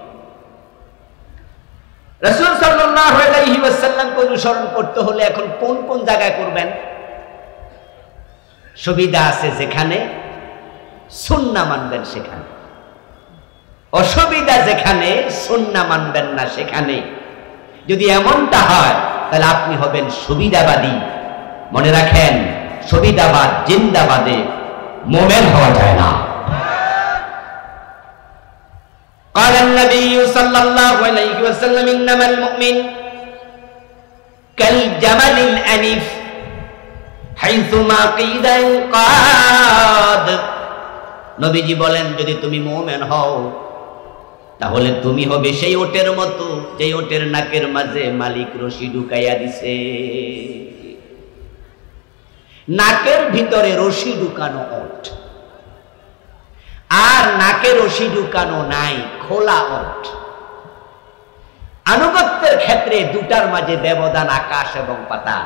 রাসূল সাল্লাল্লাহু আলাইহি ওয়াসাল্লামকে অনুসরণ করতে হলে এখন কোন কোন জায়গায় করবেন? সুবিধা আছে যেখানে, সুন্নাহ মানবেন সেখানে, অসুবিধা যেখানে, সুন্নাহ মানবেন না সেখানে। যদি এমনটা হয় তাহলে আপনি হবেন সুবিধাবাদী। মনে রাখেন, সুবিধাবাদ জিন্দাবাদে মোমেন হওয়া যায় না। قال النبي صلى الله عليه وسلم إنما المؤمن كالجمل الأنيف حيثما قيد ينقاد। নবীজি বলেন যদি তুমি মুমিন হও তাহলে তুমি হবে সেই ওটের মতো যে ওটের নাকের মাঝে মালিক রশি ঢুকাইয়া দিছে। নাকের ভিতরে রশি ঢুকানো ওট, আর নাকে রশি ঢুকানো নাই, খোলা ওট। আনুগত্যের ক্ষেত্রে দুটার মাঝে ব্যবধান আকাশ এবং পাতাল।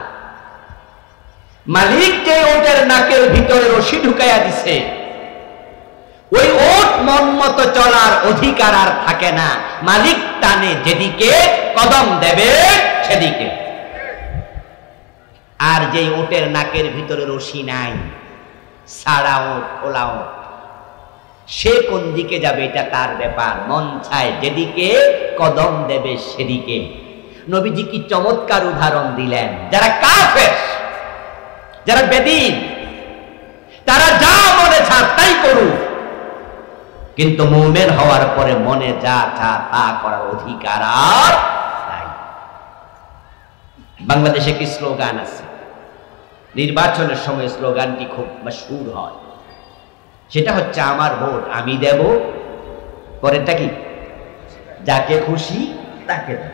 মালিক যে ওটের নাকের ভিতরে রশি ঢুকাইয়া দিছে, ওই ওট মন মতো চলার অধিকার আর থাকে না। মালিক টানে যেদিকে, কদম দেবে সেদিকে। আর যে ওটের নাকের ভিতরে রশি নাই, সারা ওট, খোলা ওট, সে কোন দিকে যাবে এটা তার ব্যাপার। মন চায় যেদিকে, কদম দেবে সেদিকে। নবীজি কি চমৎকার উদাহরণ দিলেন। যারা কাফের, যারা বেদীন, তারা যা মনে চায় তাই করুক, কিন্তু মুমিন হওয়ার পরে মনে যা চায় তা করার অধিকার আর নাই। বাংলাদেশে কি স্লোগান আছে, নির্বাচনের সময় স্লোগানটি খুব মশহুর হয়, সেটা হচ্ছে আমার ভোট আমি দেব, পরেরটা কি যাকে খুশি তাকে দেব।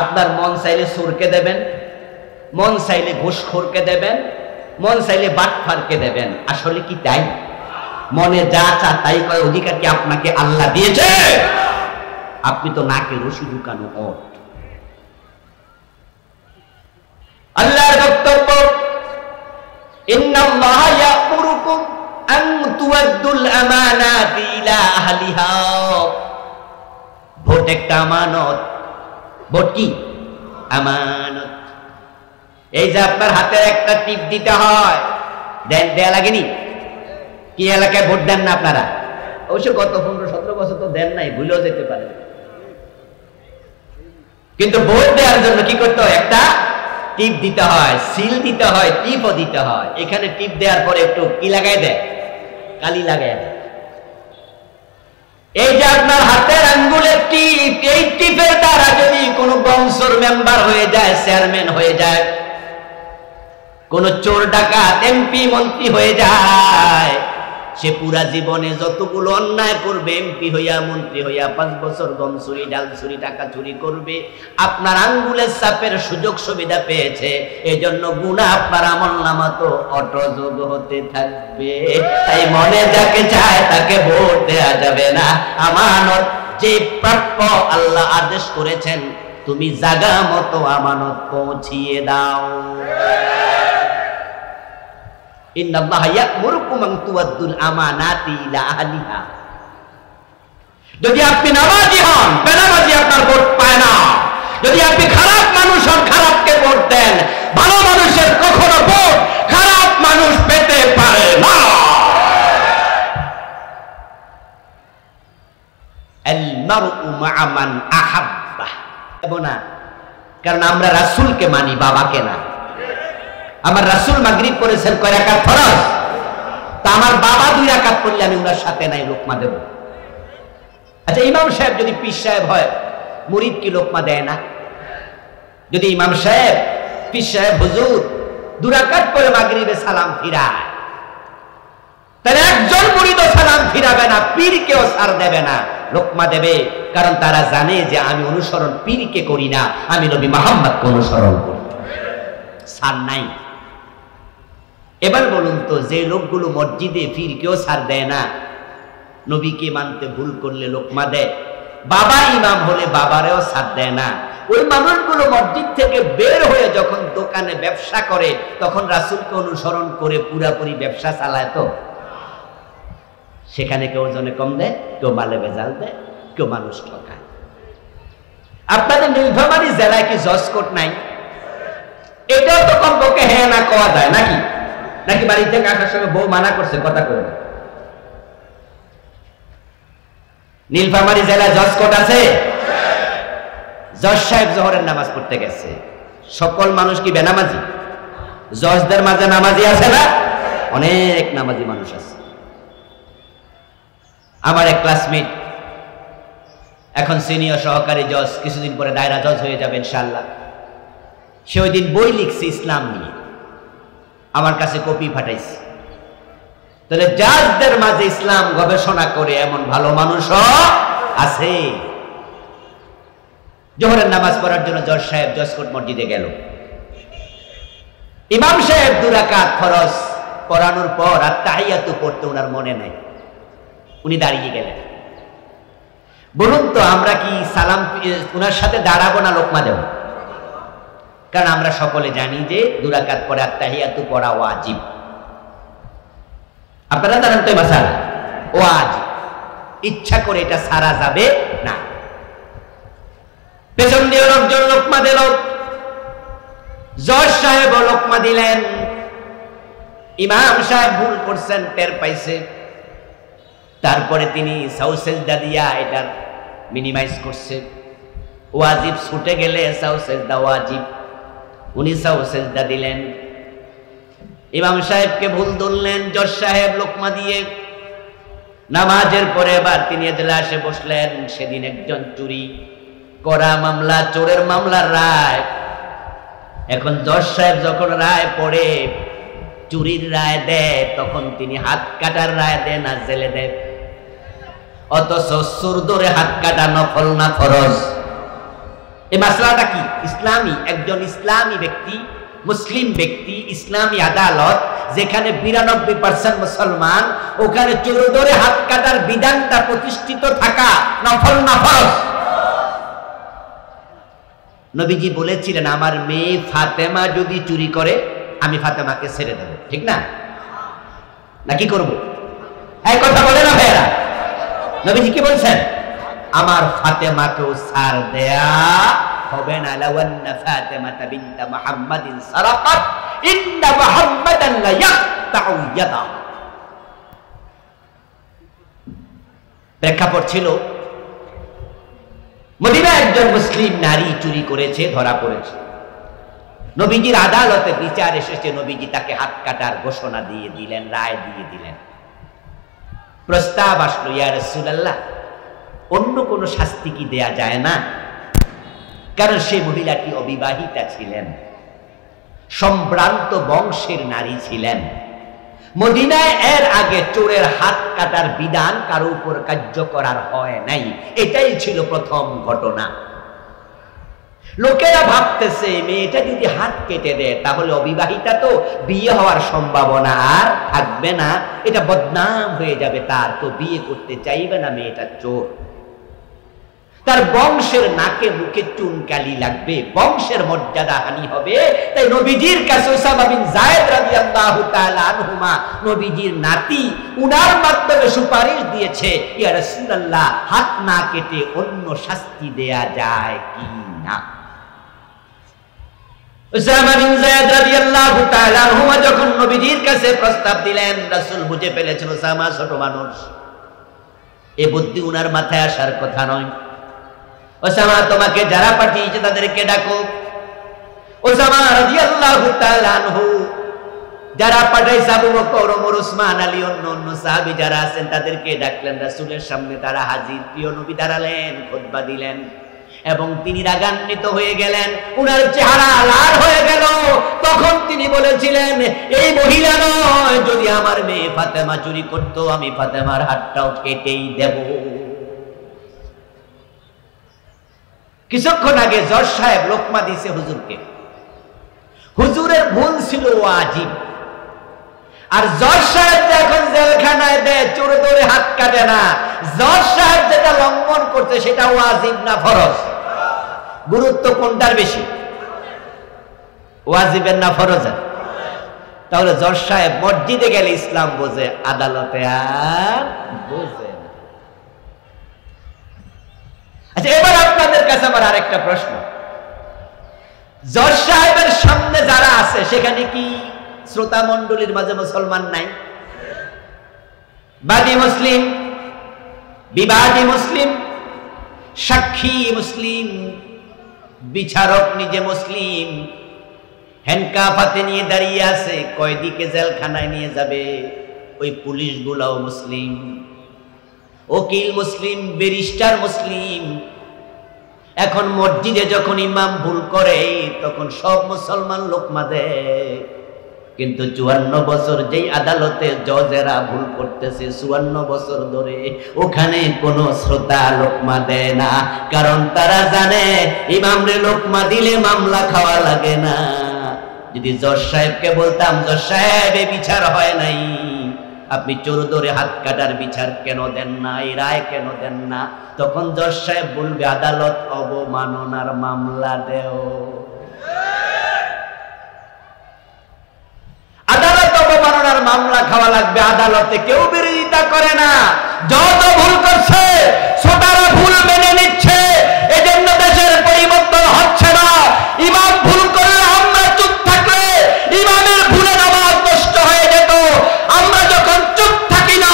আপনার মন চাইলে চোরকে দেবেন, মন চাইলে ঘুষখোরকে দেবেন, মন চাইলে বাটফারকে দেবেন। আসলে কি তাই? মনে যা চা তাই করার অধিকার কি আপনাকে আল্লাহ দিয়েছে? আপনি তো নাকে রশি ঢুকানো ওট। আল্লাহর বক্তব্য, ইন্নাল্লাহা ইয়া'মুরুকুম আন তু'আদ্দুল আমানাতি ইলা আহলিহা। ভোট একটা আমানত। ভোট কি? আমানত। এই যে আপনার হাতে একটা টিপ দিতে হয়, দেয়া লাগেনি? কি এলাকায় ভোট দেন না আপনারা? অবশ্য গত 15-17 বছর তো দেন নাই, ভুলেও যেতে পারে। কিন্তু ভোট দেওয়ার জন্য কি করতে হয়? একটা টিপ দিতে হয়, সিল দিতে হয়, টিপও দিতে হয়। এখানে টিপ দেওয়ার পরে একটু কি লাগাই দেয়? কালি লাগাই দেয়। এই যে আপনার হাতের আঙ্গুলের টিপ, এই টিপের দ্বারা যদি কোনো বংশর মেম্বার হয়ে যায়, চেয়ারম্যান হয়ে যায়, কোন চোর ডাকাত এমপি মন্ত্রী হয়ে যায়, সে পুরা জীবনে যতগুলো অন্যায় করবে, এমপি হইয়া মন্ত্রী হইয়া 5 বছর গম চুরি, ডাল চুরি, টাকা চুরি করবে। আপনার আঙ্গুলের চাপের সুযোগ সুবিধা পেয়েছে, এজন্য গুনাহ আপনার আমলনামা তো অটোযোগ হতে থাকবে। তাই মনে যাকে চায় তাকে ভোট দেয়া যাবে না। আমানত যে প্রাপ্য, আল্লাহ আদেশ করেছেন তুমি জায়গা মতো আমানত পৌঁছিয়ে দাও। ইন্নাল্লাহা ইয়া'মুরুকুম আন তুআদ্দুল আমানাতি ইলা আহলিহা। যদি আপনি নামাজি হন, বেনামাজি আপনার ভোট পায় না। যদি আপনি খারাপ মানুষ হন, খারাপকে ভোট দেন। ভালো মানুষের কখনো ভোট খারাপ মানুষ পেতে পারে না। আল মারউ মা'a মান আহাব্বা। না, কারণ আমরা রাসূলকে মানি, বাবাকে না। আমার রাসূল মাগরিব পড়েছেন কয় রাকাত ফরজ, তা আমার বাবা 2 রাকাত পড়লে আমি ওনার সাথে নাই লোকমা দেব। আচ্ছা, ইমাম সাহেব যদি পীর সাহেব হয়, মুরিদ কি লোকমা দেয় না? যদি ইমাম সাহেব, পীর সাহেব, হুজুর 2 রাকাত পড়ে মাগরিবে সালাম ফিরায়, তাহলে একজন মুরিদও সালাম ফিরাবে না, পীরকেও ছাড় দেবে না, লোকমা দেবে। কারণ তারা জানে যে আমি অনুসরণ পীরকে করি না, আমি নবী মুহাম্মদকে অনুসরণ করি। ছাড় নাই। এবার বলুন তো, যে লোকগুলো মসজিদে পীরকেও ছাড় দেয় না, নবীকে মানতে ভুল করলে লোকমা দেয়, বাবা ইমাম হলে বাবারেও ছাড় দেয় না, ওই মানুষগুলো মসজিদ থেকে বের হয়ে যখন দোকানে ব্যবসা করে, তখন রাসূলকে অনুসরণ করে পুরাপুরি ব্যবসা চালায়। তো সেখানে কেউ ওজনে কম দেয়, কেউ মালে ভেজাল দেয়, কেউ মানুষ ঠকায়। আপনাদের নীলফামারী জেলায় কি জজ কোর্ট নাই? এটাও তো কমপক্ষে হ্যাঁ না কওয়া যায় নাকি? নাকি বাড়ি থেকে আসার সময় বউ মানা করছে কথা কই? নীলফামারী জেলায় জজ কোর্ট আছে? জজ সাহেব জোহরের নামাজ পড়তে গেছে, সকল মানুষ কি বেনামাজি? জজদের মাঝে নামাজি আছে না? অনেক নামাজি মানুষ আছে। আমার এক ক্লাসমেট এখন সিনিয়র সহকারী জজ, কিছুদিন পরে দায়রা জজ হয়ে যাবে ইনশাআল্লাহ। সে ওই দিন বই লিখছে ইসলাম নিয়ে, আমার কাছে কপি পাঠাইছে। তাহলে জাজদের মাঝে ইসলাম গবেষণা করে এমন ভালো মানুষও আছে। জোহরের নামাজ পড়ার জন্য জজ সাহেব জজ কোর্ট মসজিদে গেল। ইমাম সাহেব 2 রাকাত ফরজ পড়ানোর পর আর তাহিয়াতু পড়তে ওনার মনে নাই, উনি দাঁড়িয়ে গেলেন। বলুন তো, আমরা কি সালাম ওনার সাথে দাঁড়াবো না লোকমা দেব? কারণ আমরা সকলে জানি যে 2 রাকাত পরে আত্তাহিয়াতু পড়া ওয়াজিব। আপনারা জানেন তো এই মাসালা ওয়াজিব, ইচ্ছা করে এটা সারা যাবে না। পেছন দিয়ে লোকজন লোকমা দিল, জজ সাহেব লোকমা দিলেন। ইমাম সাহেব ভুল করছেন, টের পাইছে। তারপরে তিনি সাউসেজদা দিয়া এটার মিনিমাইজ করছে। ওয়াজিব ছুটে গেলে সাউসেজদা ওয়াজিব, উনি সাউসেজদা দিলেন। ইমাম সাহেবকে ভুল ধরলেন জজ সাহেব লোকমা দিয়ে। নামাজের পরে এবার তিনি এজলাসে বসলেন। সেদিন একজন চুরি করা মামলা, চোরের মামলার রায়। এখন জজ সাহেব যখন রায় পড়ে, চুরির রায় দেয়, তখন তিনি হাত কাটার রায় দেয় না জেলে দেয়। অথচ সুর ধরে হাত কাটা নফল না ফরজ? এই মাসলাটা কি? ইসলামী, একজন ইসলামী ব্যক্তি, মুসলিম ব্যক্তি, ইসলামী আদালত যেখানে 92% মুসলমান, ওখানে চোর ধরে হাত কাটার বিধানটা প্রতিষ্ঠিত থাকা নফল না ফরজ? নবীজি বলেছিলেন, আমার মেয়ে ফাতেমা যদি চুরি করে আমি ফাতেমাকে ছেড়ে দেব, ঠিক না? নাকি করব? এই কথা বলে না ভাইরা? নবীজি কি বলছেন? আমার ফাতেমাকেও ছাড় দেয়া হবে না। লাওয়ান্না ফাতিমাতা বিনতা মুহাম্মাদিন সারাকাত ইন্না মুহাম্মাদান লা ইয়াকতাউ ইয়াদা। প্রেক্ষাপট ছিল মদিনায় একজন মুসলিম নারী চুরি করেছে, ধরা পড়েছে। নবীজির আদালতে বিচার এসেছে, নবীজি তাকে হাত কাটার ঘোষণা দিয়ে দিলেন, রায় দিয়ে দিলেন। প্রস্তাব আসলো, ইয়া রাসূলুল্লাহ, অন্য কোন শাস্তি কি দেয়া যায় না? কারণ সেই মহিলাটি অবিবাহিতা ছিলেন, সম্ভ্রান্ত বংশের নারী ছিলেন। মদিনায় এর আগে চোরের হাত কাটার বিধান কারো উপর কার্য করার হয় নাই, এটাই ছিল প্রথম ঘটনা। লোকেরা ভাবতেছে মেয়েটা যদি হাত কেটে দেয় তাহলে অবিবাহিতা তো, বিয়ে হওয়ার সম্ভাবনা আর থাকবে না, এটা বদনাম হয়ে যাবে, তার তো বিয়ে করতে চাইবে না, মেয়েটা চোর, তার বংশের নাকে মুখে চুনকালি লাগবে, বংশের মর্যাদা হানি হবে। তাই নবীজির কাছে উসামা বিন যায়েদ রাদিয়াল্লাহু তাআলা আনহুমা, নবীজির নাতি, উনার মাধ্যমে সুপারিশ দিয়েছে, ইয়া রাসূলুল্লাহ, হাত না কেটে অন্য শাস্তি দেয়া যায় কি না? উসামা বিন যায়েদ রাদিয়াল্লাহু তাআলা আনহুমা যখন নবীজির কাছে প্রস্তাব দিলেন, রাসূল বুঝে ফেলেছেন উসামা ছোট মানুষ, এ বুদ্ধি উনার মাথায় আসার কথা নয়। ওসামা, তোমাকে যারা পাঠিয়েছে তাদেরকে ডাকো। ওসামা রাদিয়াল্লাহু তাআলা আনহু যারা পাঠাইছে, আবু বকর, ওমর, উসমান, আলী, অন্য সাহাবী যারা আছেন তাদেরকে ডাকলেন। রাসূলের সামনে তারা হাজির। প্রিয় নবী দাঁড়ালেন, খুতবা দিলেন এবং তিনি রাগান্বিত হয়ে গেলেন, উনার চেহারা লাল হয়ে গেল। তখন তিনি বলেছিলেন, এই মহিলা নয়, যদি আমার মেয়ে ফাতেমা চুরি করতো আমি ফাতেমার হাতটাও কেটেই দেব। কিছুক্ষণ আগে জজ সাহেব লোকমা দিছে হুজুরকে, হুজুরের ভুল ছিল ওয়াজিব, আর জজ সাহেব এখন জেলখানায় দেয়, চোর ধরে হাত কাটে না। জজ সাহেব যেটা লঙ্ঘন করছে সেটা ওয়াজিব না ফরজ? গুরুত্ব কোনটার বেশি, ওয়াজিবের না ফরজের? তাহলে জজ সাহেব মসজিদে গেলে ইসলাম বোঝে, আদালতে আর বোঝে না। আচ্ছা, এবার আপনাদের কাছে আমার আরেকটা প্রশ্ন, জজ সাহেবের সামনে যারা আছে সেখানে কি শ্রোতা মণ্ডলীর মাঝে মুসলমান নাই? বাদী মুসলিম, বিবাদী মুসলিম, সাক্ষী মুসলিম, বিচারক নিজে মুসলিম, হ্যান্ডকাফ হাতে নিয়ে দাঁড়িয়ে আছে, কয়েদিকে জেলখানায় নিয়ে যাবে, ওই পুলিশগুলাও মুসলিম, উকিল মুসলিম, ব্যারিস্টার মুসলিম। এখন মসজিদে যখন ইমাম ভুল করে তখন সব মুসলমান লোকমা দেয়, কিন্তু 54 বছর যেই আদালতে জজেরা ভুল করতেছে 54 বছর ধরে, ওখানে কোনো শ্রোতা লোকমা দেয় না। কারণ তারা জানে ইমামরে লোকমা দিলে মামলা খাওয়া লাগে না। যদি জজ সাহেবকে বলতাম, জজ সাহেব এই বিচার হয় নাই, আপনি চোর ধরে হাত কাটার বিচার কেন দেন না, এই রায় কেন দেন না, তখন জজ সাহেব বলবে আদালত অবমাননার মামলা দেও। আদালত অবমাননার মামলা খাওয়া লাগবে, আদালতে কেউ বিরোধিতা করে না। যত ভুল করছে ছোটারা ভুল মেনে নিচ্ছে, এজন্য দেশের পরিবর্তন হচ্ছে না। ইমাম ভুল করলে আমরা চুপ থাকলে ইমামের ভুলে নামাজ নষ্ট হয়ে যেত। আমরা যখন চুপ থাকি না,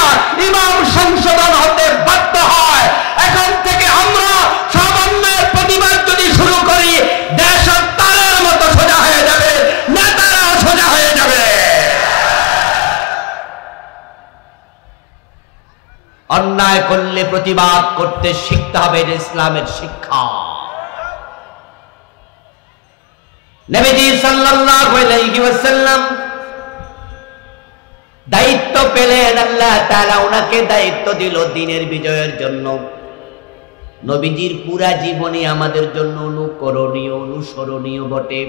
ইমাম সংশোধন হতে বাধ্য হয়। এখন থেকে আমরা সামান্যের প্রতিবাদ যদি শুরু করি, দেশ তারের মতো সোজা হয়ে যাবে, নেতারা সোজা হয়ে যাবে। অন্যায় করলে প্রতিবাদ করতে শিখতে হবে, এটা ইসলামের শিক্ষা। নবীজি সাল্লাল্লাহু আলাইহি ওয়াসাল্লাম দায়িত্ব পেলেন, আল্লাহ তাআলা ওনাকে দায়িত্ব দিল দ্বীনের বিজয়ের জন্য। নবীজির পুরা জীবনী আমাদের জন্য অনুকরণীয়, অনুসরণীয় বটে।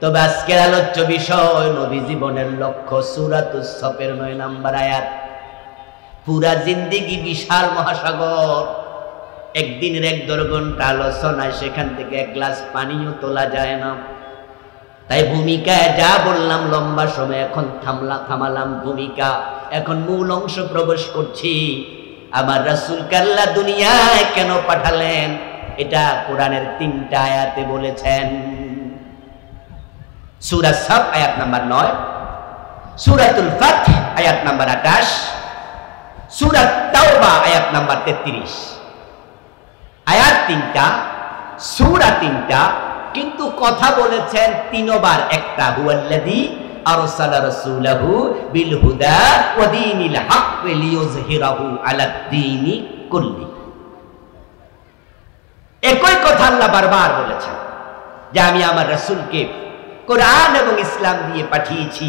তবে আজকের আলোচ্য বিষয় নবী জীবনের লক্ষ্য, সূরাতুস সফের 9 নম্বর আয়াত। পুরা জিন্দেগি বিশাল মহাসাগর, একদিনের 1-1.5 ঘন্টা আলোচনায় সেখান থেকে এক গ্লাস পানিও তোলা যায় না। তাই ভূমিকায় যা বললাম লম্বা সময়, এখন থামালাম ভূমিকা, এখন মূল অংশ প্রবেশ করছি। আমার রাসূলকে আল্লাহ দুনিয়ায় কেন পাঠালেন, এটা কোরআনের 3টা আয়াতে বলেছেন। সূরা সাফ আয়াত নাম্বার 9, সূরাতুল ফাতহ আয়াত নাম্বার 28, সূরা তাওবা আয়াত নাম্বার 33। আয়াত 3টা, সূরা 3টা, কিন্তু কথা বলেছেন 3বার একটা, হুয়াল্লাযী আরসালা রাসূলাহু বিল হুদা ওয়া দীনিল হক লিইয়ুযহিরাহু আলাদ দীনি কুল্লি। একই কথা আল্লাহ বারবার বলেছেন যে আমি আমার রাসূলকে কোরআন এবং ইসলাম দিয়ে পাঠিয়েছি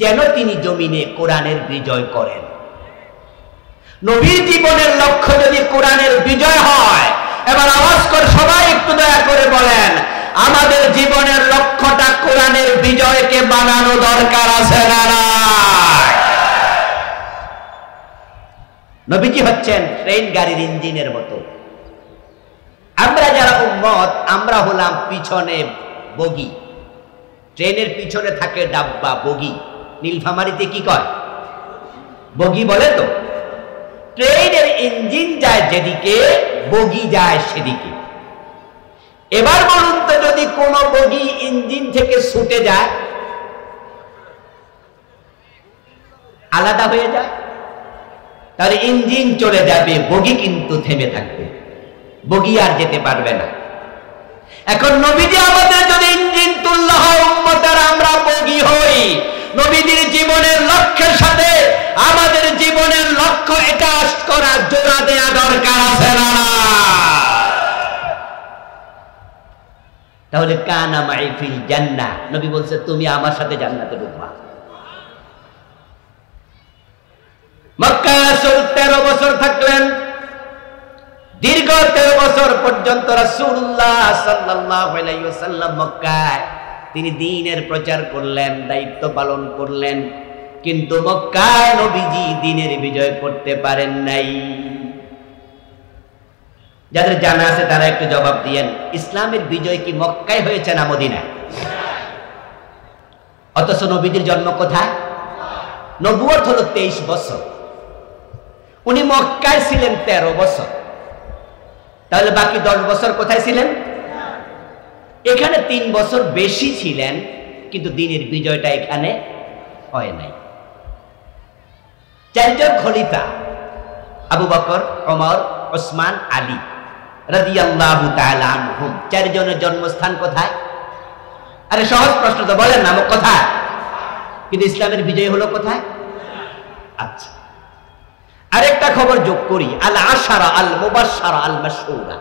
যেন তিনি জমিনে কোরআনের বিজয় করেন। নবীর জীবনের লক্ষ্য যদি কোরআনের বিজয় হয়, এবার আওয়াজ করে সবাই একটু দয়া করে বলেন, আমাদের জীবনের লক্ষ্যটা কোরআনের বিজয়কে বানানো দরকার আছে না নাই? নবীজি হচ্ছেন ট্রেন গাড়ির ইঞ্জিনের মতো। আমরা যারা উম্মত, আমরা হলাম পিছনে বগি। ট্রেনের পিছনে থাকে ডাব্বা, বগি। নীলফামারীতে কি কয়? বগি বলে তো। ট্রেনের ইঞ্জিন যায় যেদিকে, বগি যায় সেদিকে। এবার বলুন তো, যদি কোনো বগি ইঞ্জিন থেকে ছুটে যায়, আলাদা হয়ে যায়, তাহলে ইঞ্জিন চলে যাবে, বগি কিন্তু থেমে থাকবে, বগি আর যেতে পারবে না। এখন নবীজি আমাদের যদি ইঞ্জিন তুল্লাহ হয়, উম্মতের আমরা বগি হই। নবীজির জীবনের লক্ষ্যের সাথে আমাদের জীবনের লক্ষ্য এটা করা, জোড়া দেয়া দরকার আছে না? তাহলে কানা মাই ফিল জান্নাহ, নবী বলছে তুমি আমার সাথে জান্নাতে ঢুকবা। মক্কায় রাসূল 13 বছর থাকলেন। দীর্ঘ 13 বছর পর্যন্ত রাসূলুল্লাহ সাল্লাল্লাহু আলাইহি ওয়াসাল্লাম মক্কায় তিনি দ্বীনের প্রচার করলেন, দায়িত্ব পালন করলেন, কিন্তু মক্কায় নবীজি দ্বীনের বিজয় করতে পারেন নাই। যাদের জানা আছে তারা একটু জবাব দিয়েন, ইসলামের বিজয় কি মক্কায় হয়েছে না মদিনায়? অথচ নবীজির জন্ম কোথায়? নবুয়ত হলো 23 বছর, উনি মক্কায় ছিলেন 13 বছর। তাহলে বাকি 10 বছর কোথায় ছিলেন? এখানে 3 বছর বেশি ছিলেন, কিন্তু দ্বীনের বিজয়টা এখানে হয় নাই। 4 জন খলিফা, আবু বকর, ওমর, ওসমান, আলী রাদিয়াল্লাহু তাআলা আনহুম, 4 জনের জন্মস্থান কোথায়? আরে সহজ প্রশ্ন তো, বলেন না কোথায়? কিন্তু ইসলামের বিজয় হলো কোথায়? আচ্ছা, আরেকটা খবর যোগ করি, আল আশারা আল মুবাশশারা আল মাশহুরা,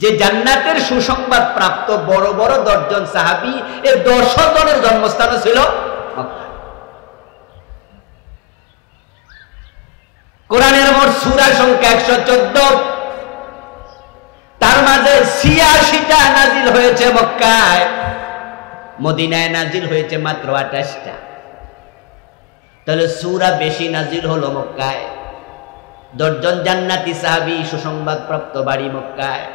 যে জান্নাতের সুসংবাদ প্রাপ্ত বড় বড় 10 জন সাহাবী, এর 10 জনের জন্মস্থান ছিল মক্কা। কোরআনের মোট সূরা সংখ্যা 114, তার মাঝে 86টা নাজিল হয়েছে মক্কায়, মদিনায় নাজিল হয়েছে মাত্র 28টা। তাহলে সূরা বেশি নাজিল হলো মক্কায়। 10 জন জান্নাতি সাহাবী, সুসংবাদ প্রাপ্ত বাড়ি মক্কায়।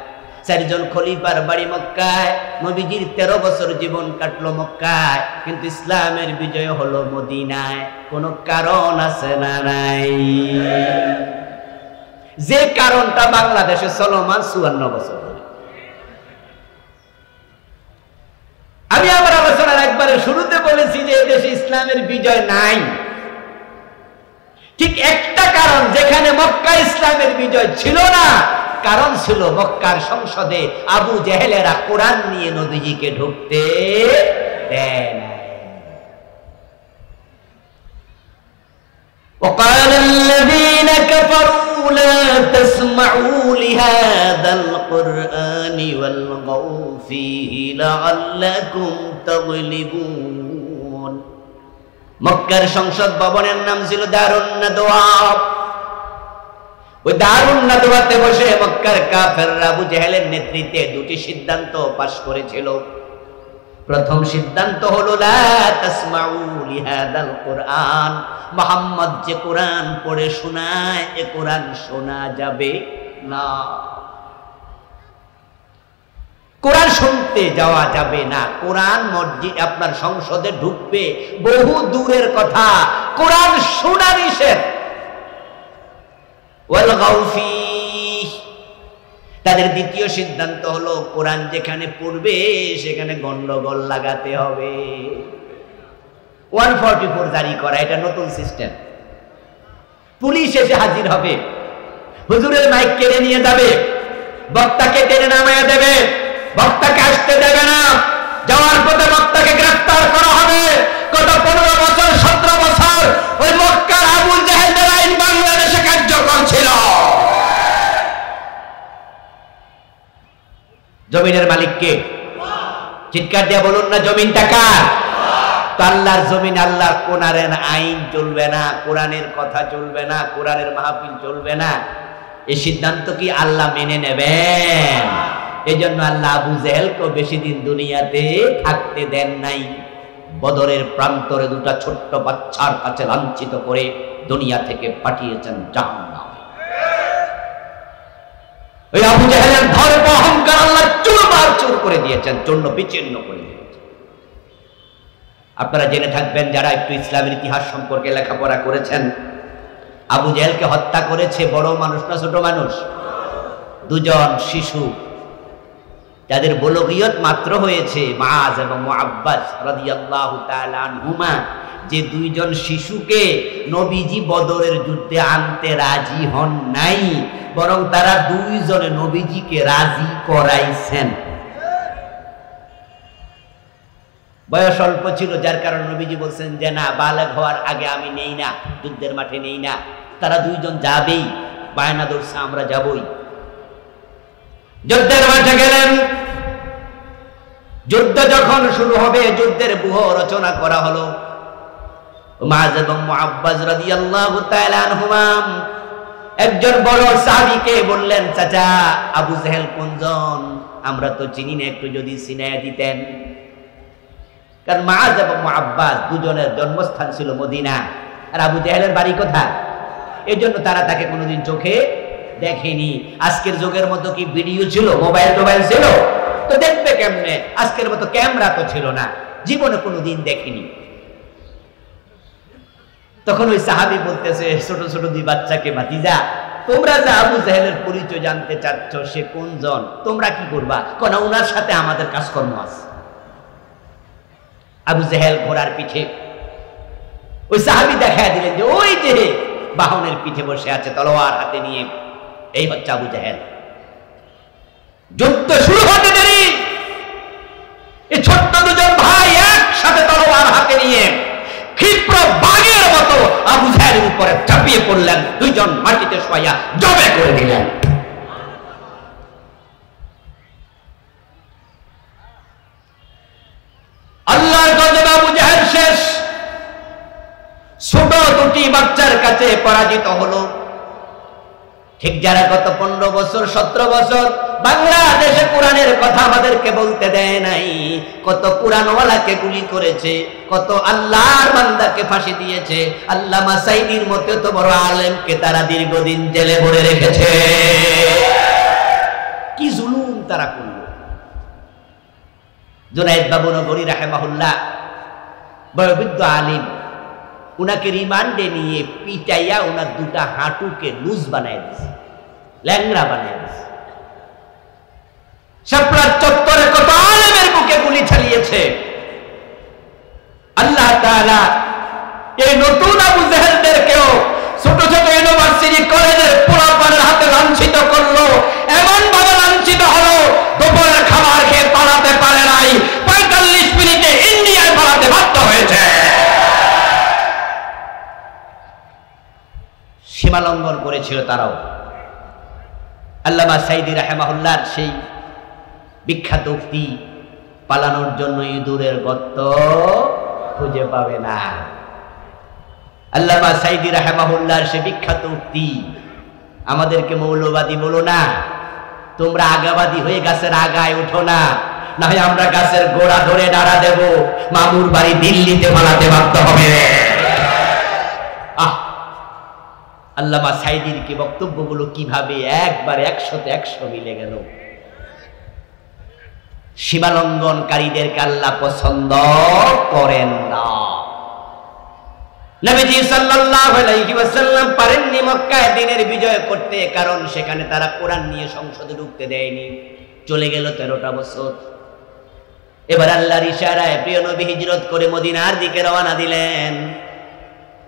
4 জন খলিফার বাড়ি মক্কায়। নবীজির 13 বছর জীবন কাটলো মক্কায়, কিন্তু ইসলামের বিজয় হলো মদিনায়। কোন কারণ আছে না নাই? যে কারণটা বাংলাদেশে চলমান 54 বছর। আমি আমার আলোচনার একবারে শুরুতে বলেছি যে এদেশে ইসলামের বিজয় নাই। ঠিক একটা কারণ, যেখানে মক্কা ইসলামের বিজয় ছিল না, কারণ ছিল মক্কার সংসদে আবু জেহেলেরা কোরআন নিয়ে নবীজিকে ঢুকতে দেয় না। وقال الذين كفروا لا تسمعوا لهذا القرآن والغوا فيه لعلكم تغلبون। মক্কার সংসদ ভবনের নাম ছিল দারুন নাদওয়া। ওই দারুন নাদওয়াতে বসে মক্কার কাফেররা আবু জেহেলের নেতৃত্বে 2টি সিদ্ধান্ত পাশ করেছিল। প্রথম সিদ্ধান্ত হলো লা তাসমাউ লিহাদাল কুরআন, মুহাম্মদ যে কোরআন পড়ে শোনায় এ কোরআন শোনা যাবে না, কোরআন শুনতে যাওয়া যাবে না। কোরআন মসজিদ আপনার সংসদে ঢুকবে বহু দূরের কথা, কোরআন শোনা নিষেধ। ওয়াল গাউফি। তাদের দ্বিতীয় সিদ্ধান্ত হলো কোরআন যেখানে পড়বে সেখানে গন্ডগোল লাগাতে হবে। 144 জারি করা, এটা নতুন সিস্টেম। পুলিশ এসে হাজির হবে, হুজুরের মাইক কেড়ে নিয়ে যাবে, বক্তাকে টেনে নামিয়ে দেবে, বক্তাকে আসতে দেবে না, যাওয়ার পথে বক্তাকে গ্রেফতার করা হবে। গত 15 বছর 17 বছর ওই মক্কার আবু জেহেলের আইন বাংলাদেশে কার্যকর ছিল। জমিনের মালিককে চিৎকার দিয়ে বলুন না, জমিনটা কার? তো আল্লাহর জমিন, আল্লাহর কোরআনের আইন চলবে না, কোরআনের কথা চলবে না, কোরআনের মাহফিল চলবে না। এই সিদ্ধান্ত কি আল্লাহ মেনে নেবেন? এই জন্য আল্লাহ আবু জেহেলকে বেশি দিন দুনিয়াতে থাকতে দেন নাই। বদরের প্রান্তরে দুটা ছোট্ট বাচ্চার কাছে লাঞ্ছিত করে দুনিয়া থেকে পাঠিয়েছেন জাহান্নামে। ওই আবু জেহেলের ধর্ম অহংকার আল্লাহ চুরমার চুর করে দিয়েছেন, চূর্ণ বিচ্ছিন্ন করে দিয়েছেন। আপনারা জেনে থাকবেন, যারা একটু ইসলামের ইতিহাস সম্পর্কে লেখাপড়া করেছেন, আবু জেহেলকে হত্যা করেছে বড় মানুষ না ছোট মানুষ? দুজন শিশু, যাদের বুলুগিয়ত মাত্র হয়েছে, মুআজ এবং মুআব্বাদ রাদিয়াল্লাহু তাআলা আনহুমা। যে দুইজন শিশুকে নবীজি বদরের যুদ্ধে আনতে রাজি হন নাই, বরং তারা দুইজনে নবীজিকে রাজি করাইছেন। বয়স অল্প ছিল, যার কারণে নবীজি বলছেন যে না, বালেগ হওয়ার আগে আমি নেই না, যুদ্ধের মাঠে নেই না। তারা দুইজন যাবেই, বায়না ধরছে আমরা যাবই। যুদ্ধের মাঠে গেলেন। যুদ্ধ যখন শুরু হবে, যুদ্ধের ব্যূহ রচনা করা হলো। মুআজ এবং মুআব্বাদ রাদিয়াল্লাহু তাআলা আনহুমা একজন বড় সাহাবীকে বললেন, চাচা আবু জেহেল কোনজন? আমরা তো চিনি না, একটু যদি চিনাইয়া দিতেন। কারণ মুআজ এবং মুআব্বাদ দুজনের জন্মস্থান ছিল মদিনা, আর আবু জেহেলের বাড়ি কোথায়? এই জন্য তারা তাকে কোনোদিন চোখে দেখেনি। আজকের যুগের মতো কি ভিডিও ছিল, মোবাইল টোবাইল ছিল? তো দেখবে কেমনে? আজকের মতো ক্যামেরা তো ছিল না, জীবনে কোনোদিন দেখেনি। তখন ওই সাহাবী বলতেছে ছোট ছোট দুই বাচ্চাকে, ভাতিজা তোমরা যে আবু জেহেলের পরিচয় জানতে চাচ্ছ, সে কোনজন? তোমরা কি করবা? কোন ওনার সাথে আমাদের কাজকর্ম আছে। আবু জেহেল ঘোড়ার পিঠে, ওই সাহাবী দেখায় দিলেন যে ওই যে বাহনের পিঠে বসে আছে তলোয়ার হাতে নিয়ে, এই হচ্ছে আবু জেহেল। যুদ্ধ শুরু হতে দেরি, এই ছোট্ট দুজন ভাই একসাথে তলোয়ার হাতে নিয়ে ক্ষিপ্র বাঘের মতো আবু জেহেলের উপরে চাপিয়ে পড়লেন। দুইজন মাটিতে শোয়া জবে করে দিলেন। আল্লাহর গজবে আবু জেহেল শেষ। ছোট দুটি বাচ্চার কাছে পরাজিত হলো। ঠিক যারা গত 15 বছর 17 বছর বাংলাদেশে কোরআনের কথা আমাদেরকে বলতে দেয় নাই, কত কোরআনওয়ালাকে গুলি করেছে, কত আল্লাহর বান্দাকে ফাঁসি দিয়েছে, আল্লামা সাইদির মতো তো বড় আলেমকে তারা দীর্ঘদিন জেলে ভরে রেখেছে। কি জুলুম তারা করল। জুনায়েদ বাবু নগরী রাহিমাহুল্লাহ, বড় বৃদ্ধ আলিম, উনাকে রিমান্ডে নিয়ে পিটাইয়া উনার দুটা হাঁটুকে লুজ বানায় দিছে, ল্যাংড়া বানায় দিছে। শাপলার চত্বরে কত আলেমের বুকে গুলি চালিয়েছে। আল্লাহ তাআলা এই নতুন আবু জেহেলদেরকেও ছোট ছোট ইউনিভার্সিটি কলেজের পোলাপানের হাতে লাঞ্ছিত করলো। এমন ভাবে লাঞ্ছিত হলো, দুপুরের খাবার খেয়ে পালাতে পারে নাই, 45 মিনিটে ইন্ডিয়ায় পালাতে বাধ্য হয়েছে। সীমা লঙ্ঘন করেছিল তারাও। আল্লামা সাইদি রাহিমাহুল্লাহর সেই বিখ্যাত উক্তি, পালানোর জন্য ইঁদুরের গর্ত খুঁজে পাবে না। আল্লামা সাইদি রাহিমাহুল্লাহর সেই বিখ্যাত উক্তি, আমাদেরকে মৌলবাদী বলো না, তোমরা আগাবাদী হয়ে গাছের আগায় উঠো না, না হয় আমরা গাছের গোড়া ধরে নাড়া দেব, মামুর বাড়ি দিল্লিতে পালাতে বাধ্য হবে। আল্লামা সাইদির কি বক্তব্যগুলো কিভাবে একবার 100-100 মিলে গেল। সীমালঙ্ঘনকারীদেরকে আল্লাহ পছন্দ করেন না। নবীজি সাল্লাল্লাহু আলাইহি ওয়াসাল্লাম পারেননি মক্কায় দিনের বিজয় করতে, কারণ সেখানে তারা কোরআন নিয়ে সংসদে ঢুকতে দেয়নি। চলে গেল 13টা বছর। এবার আল্লাহর ইশারায় প্রিয় নবী হিজরত করে মদিনার দিকে রওনা দিলেন।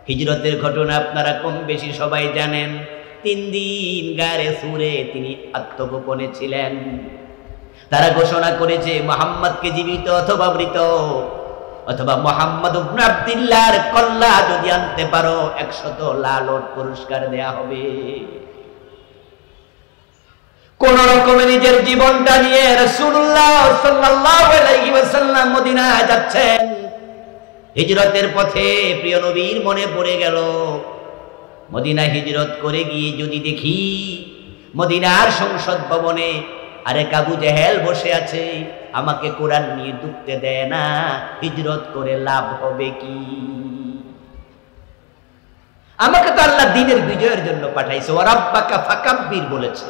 হিজরতের ঘটনা আপনারা কম বেশি সবাই জানেন। 3 দিন গারে সুরে তিনি আত্মগোপনে ছিলেন। তারা ঘোষণা করেছে মুহাম্মদকে জীবিত অথবা মৃত, অথবা মুহাম্মদ ইবনে আব্দুল্লাহর কল্লা যদি আনতে পারো 100 লালট পুরস্কার দেয়া হবে। কোন রকমে নিজের জীবনটা নিয়ে রাসূলুল্লাহ সাল্লাল্লাহু আলাইহি ওয়াসাল্লাম মদিনায় যাচ্ছেন। হিজরতের পথে প্রিয় নবীর মনে পড়ে গেল, মদিনা হিজরত করে গিয়ে যদি দেখি মদিনার সংসদ ভবনে আরেক আবু জেহেল বসে আছে, আমাকে কোরআন নিয়ে ঢুকতে দেয় না, হিজরত করে লাভ হবে কি? আমাকে তো আল্লাহ দ্বীনের বিজয়ের জন্য পাঠাইছে। ওয়া রাব্বাকা ফাকাব্বির বলেছে।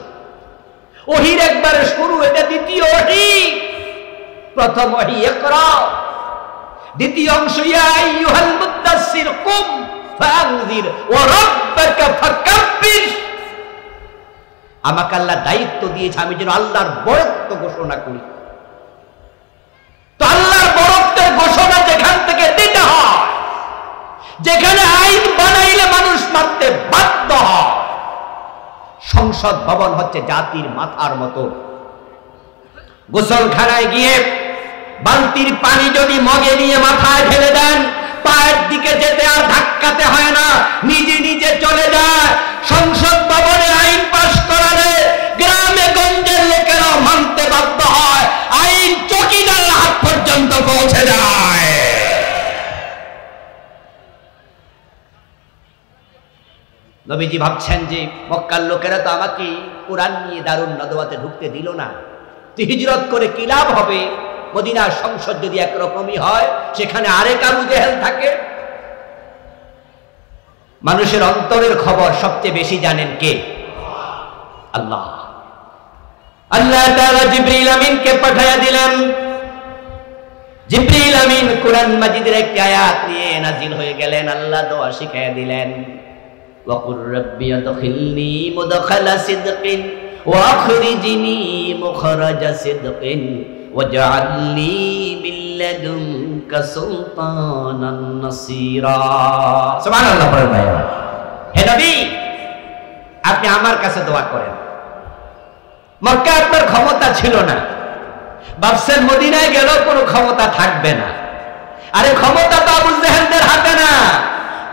ওহির একবারে শুরু, এটা দ্বিতীয় ওহী। প্রথম ওহী ইকরা, দ্বিতীয় অংশ ইয়া আইয়ুহাল মুদ্দাসসির কুম ফাআনযির ওয়া রাব্বাকা ফাকাব্বির। আমাকে আল্লাহ দায়িত্ব দিয়েছে আমি যেন আল্লাহর বরত্ব ঘোষণা করি। তো আল্লাহর বরত্বের ঘোষণা যেখান থেকে দিতে হয়, যেখানে আইন বানাইলে মানুষ মানতে বাধ্য হয়, সংসদ ভবন হচ্ছে জাতির মাথার মতো। গোসলখানায় গিয়ে বালতির পানি যদি মগে নিয়ে মাথায় ঢেলে দেন, পায়ের দিকে যেতে আর ধাক্কাতে হয় না, নিজে নিজে চলে যায়। সংসদ ভবনে আইন পাশ করালে গ্রামে গঞ্জের লোকেরা মানতে বাধ্য হয়, আইন চকিদার হাত পর্যন্ত পৌঁছে যায়। নবীজি ভাবছেন যে মক্কার লোকেরা তো আমাকে কোরআন নিয়ে দারুন নদওয়াতে ঢুকতে দিল না, তো হিজরত করে কি লাভ হবে? মদিনার সংসদ যদি একরকমই হয়, সেখানে আরেক আবু জেহেল থাকে। মানুষের অন্তরের খবর সবচেয়ে বেশি জানেন কে? আল্লাহ। আল্লাহ তাআলা জিবরিল আমিনকে পাঠিয়ে দিলেন। জিবরিল আমিন কোরআন মাজিদের একটি আয়াত নিয়ে নাজিল হয়ে গেলেন। আল্লাহ দোয়া শিখিয়ে দিলেন, ওয়া কুর রাব্বি আদখিলনি মুদখালা সিদকিন ওয়া আখরিজনি মুখরাজা সিদকিন ওয়াজআলনি মিন লাদুনকা সুলতানান নাসীরা। সুবহানাল্লাহ। পড়েন ভাই। হে নবী, আপনি আমার কাছে দোয়া করেন। মক্কা আপনার ক্ষমতা ছিল না, ভাবছেন মদিনায় গেল কোনো ক্ষমতা থাকবে না। আরে ক্ষমতা তো আবু জেহেলদের হাতে না,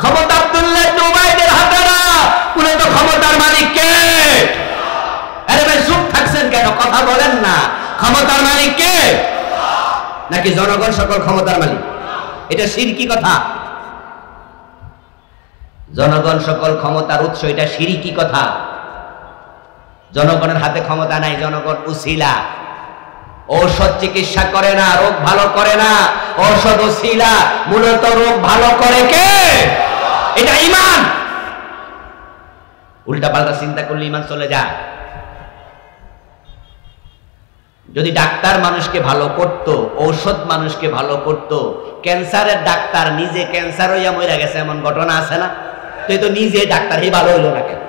ক্ষমতা আব্দুল্লাহ ইবনে উবাইদের হাতে না, পুরো তো ক্ষমতার মালিক কে? আরে ভাই চুপ থাকছেন কেন? কথা বলেন না। ক্ষমতার মালিক কে? নাকি জনগণ সকল ক্ষমতার মালিক? এটা শিরকি কথা। জনগণ সকল ক্ষমতার উৎস, এটা শিরকি কথা। জনগণের হাতে ক্ষমতা নাই, জনগণ উসিলা। ঔষধ চিকিৎসা করে না, রোগ ভালো করে না, ঔষধ উসিলা, মূলত রোগ ভালো করে কে? এটা ঈমান। উল্টা পাল্টা চিন্তা করলে ঈমান চলে যায়। যদি ডাক্তার মানুষকে ভালো করত, ঔষধ মানুষকে ভালো করত, ক্যান্সারের ডাক্তার নিজে ক্যান্সার হইয়া মরে গেছে এমন ঘটনা আছে না? তো নিজে ডাক্তার হে ভালো হইল না কেন?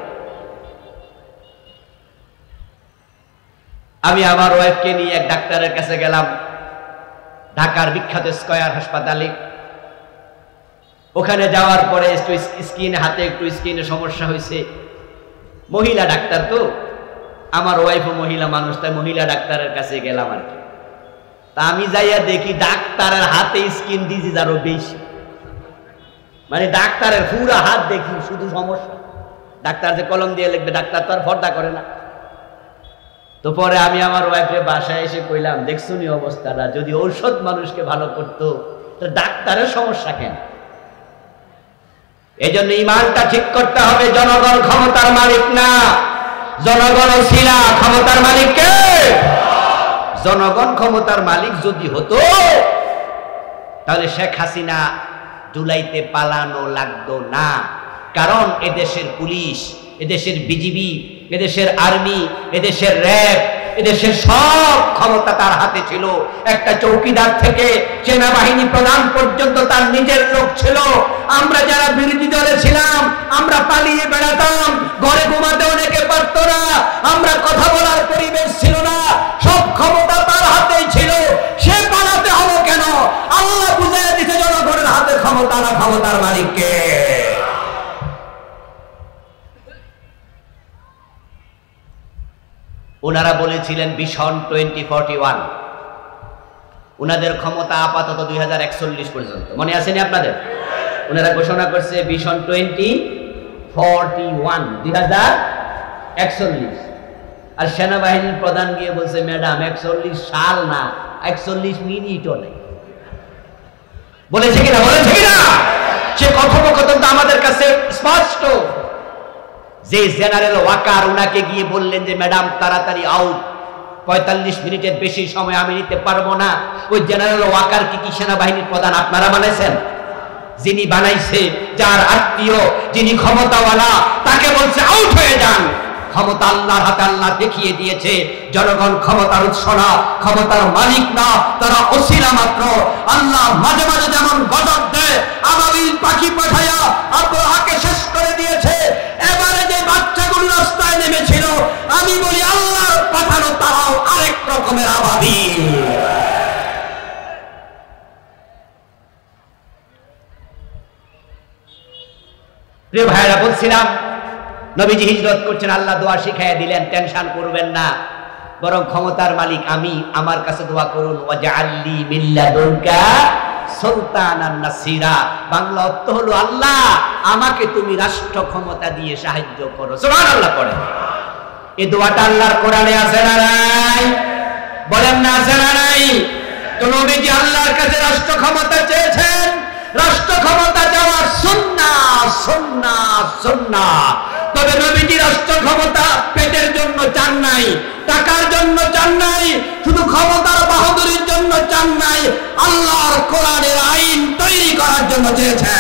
আমি আমার ওয়াইফকে নিয়ে এক ডাক্তারের কাছে গেলাম, ঢাকার বিখ্যাত স্কয়ার হাসপাতালে। ওখানে যাওয়ার পরে হাতে একটু স্কিনে সমস্যা হয়েছে। মহিলা ডাক্তার তো, আমার ওয়াইফও মহিলা মানুষ, তাই মহিলা ডাক্তারের কাছে গেলাম আর কি। তা আমি যাইয়া দেখি ডাক্তারের হাতে স্কিন ডিজিজ আরো বেশি। মানে ডাক্তারের পুরা হাত দেখি শুধু সমস্যা। ডাক্তার যে কলম দিয়ে লিখবে, ডাক্তার তো আর পর্দা করে না। তো পরে আমি আমার ওয়াইফের বাসায় এসে কইলাম, দেখছো নি অবস্থাটা? যদি ঔষধ মানুষকে ভালো করতো, তো ডাক্তারের সমস্যা কেন? এই জন্য ইমানটা ঠিক করতে হবে। জনগণ ক্ষমতার মালিক না, জনগণ ছিল ক্ষমতার মালিক কে? জনগণ ক্ষমতার মালিক যদি হতো, তাহলে শেখ হাসিনা জুলাইতে পালানো লাগতো না। কারণ এদেশের পুলিশ, এদেশের বিজিবি, এদেশের আর্মি, এদেশের র্যাব এদেশের সব ক্ষমতা তার হাতে ছিল। একটা চৌকিদার থেকে সেনাবাহিনী প্রধান পর্যন্ত তার নিজের লোক ছিল। আমরা যারা বিরোধী দলে ছিলাম আমরা পালিয়ে বেড়াতাম, ঘরে ঘুমাতে অনেকে পারতো না, আমরা কথা বলার পরিবেশ ছিল না, সব ক্ষমতা তার হাতেই ছিল। সে পালাতে হলো কেন? আল্লাহ বুঝিয়ে দিতে জনগণের হাতে ক্ষমতা না, ক্ষমতার মালিককে। ওনারা বলেছিলেন ভিশন 2041, ওনাদের ক্ষমতা আপাতত 2041 পর্যন্ত, মনে আছেনি আপনাদের? ওনারা ঘোষণা করছে ভিশন 2041, 2041। আর সেনাবাহিনীর প্রধান গিয়ে বলছে ম্যাডাম 41 সাল না, 41 মিনিটও নেই। বলেছে কিনা? বলেছে কিনা? সে কথোপকথন তো আমাদের কাছে স্পষ্ট। যে জেনারেল ওয়াকার ওনাকে গিয়ে বললেন যে ম্যাডাম তাড়াতাড়ি আউট, 45 মিনিটের বেশি সময় আমি নিতে পারবো না, ওই জেনারেল ওয়াকার কি সেনাবাহিনীর প্রধান আপনারা বানাইছেন? যিনি বানাইছে, যার আত্মীয়, যিনি ক্ষমতাওয়ালা, তাকে বলছে আউট হয়ে যান। ক্ষমতা আল্লাহর হাতে, আল্লাহ দেখিয়ে দিয়েছে জনগণ ক্ষমতার উৎস না, ক্ষমতার মালিক না, তারা ওসিলা মাত্র। আল্লাহ মাঝে মাঝে যেমন গজব দেয়, আবাবিল পাখি পাঠাইয়া আব্রাহাকে শেষ করে দিয়েছে। এবারে যে বাচ্চাগুলো রাস্তায় নেমেছিল, আমি বলি আল্লাহর পাঠানো তারাও আরেক রকমের আবাবিল। প্রিয় ভাইরা, বলছিলাম নবীজি হিজরত করছেন, আল্লাহ দোয়া শিখাইয়া দিলেন টেনশন করবেন না, বরং ক্ষমতার মালিক আমি, আমার কাছে দোয়া করুন, ওয়াজআললি মিন লাদুনকা সুলতানান নাসিরা। বাংলা অর্থ হলো আল্লাহ আমাকে তুমি রাষ্ট্র ক্ষমতা দিয়ে সাহায্য করো। সুবহানাল্লাহ পড়েন। এই দোয়াটা আল্লাহর কোরআনে আছে না নাই? বলেন না আছে না নাই? তো নবীজি আল্লাহর কাছে রাষ্ট্র ক্ষমতা চেয়েছেন। রাষ্ট্র ক্ষমতা চাওয়ার সুন্নাহ, সুন্নাহ, সুন্নাহ। তবে নবীজি রাষ্ট্র ক্ষমতা পেটের জন্য চান নাই, টাকার জন্য চান নাই, শুধু ক্ষমতার বাহাদুরির জন্য চান নাই, আল্লাহর কোরআনের আইন তৈরি করার জন্য চেয়েছেন।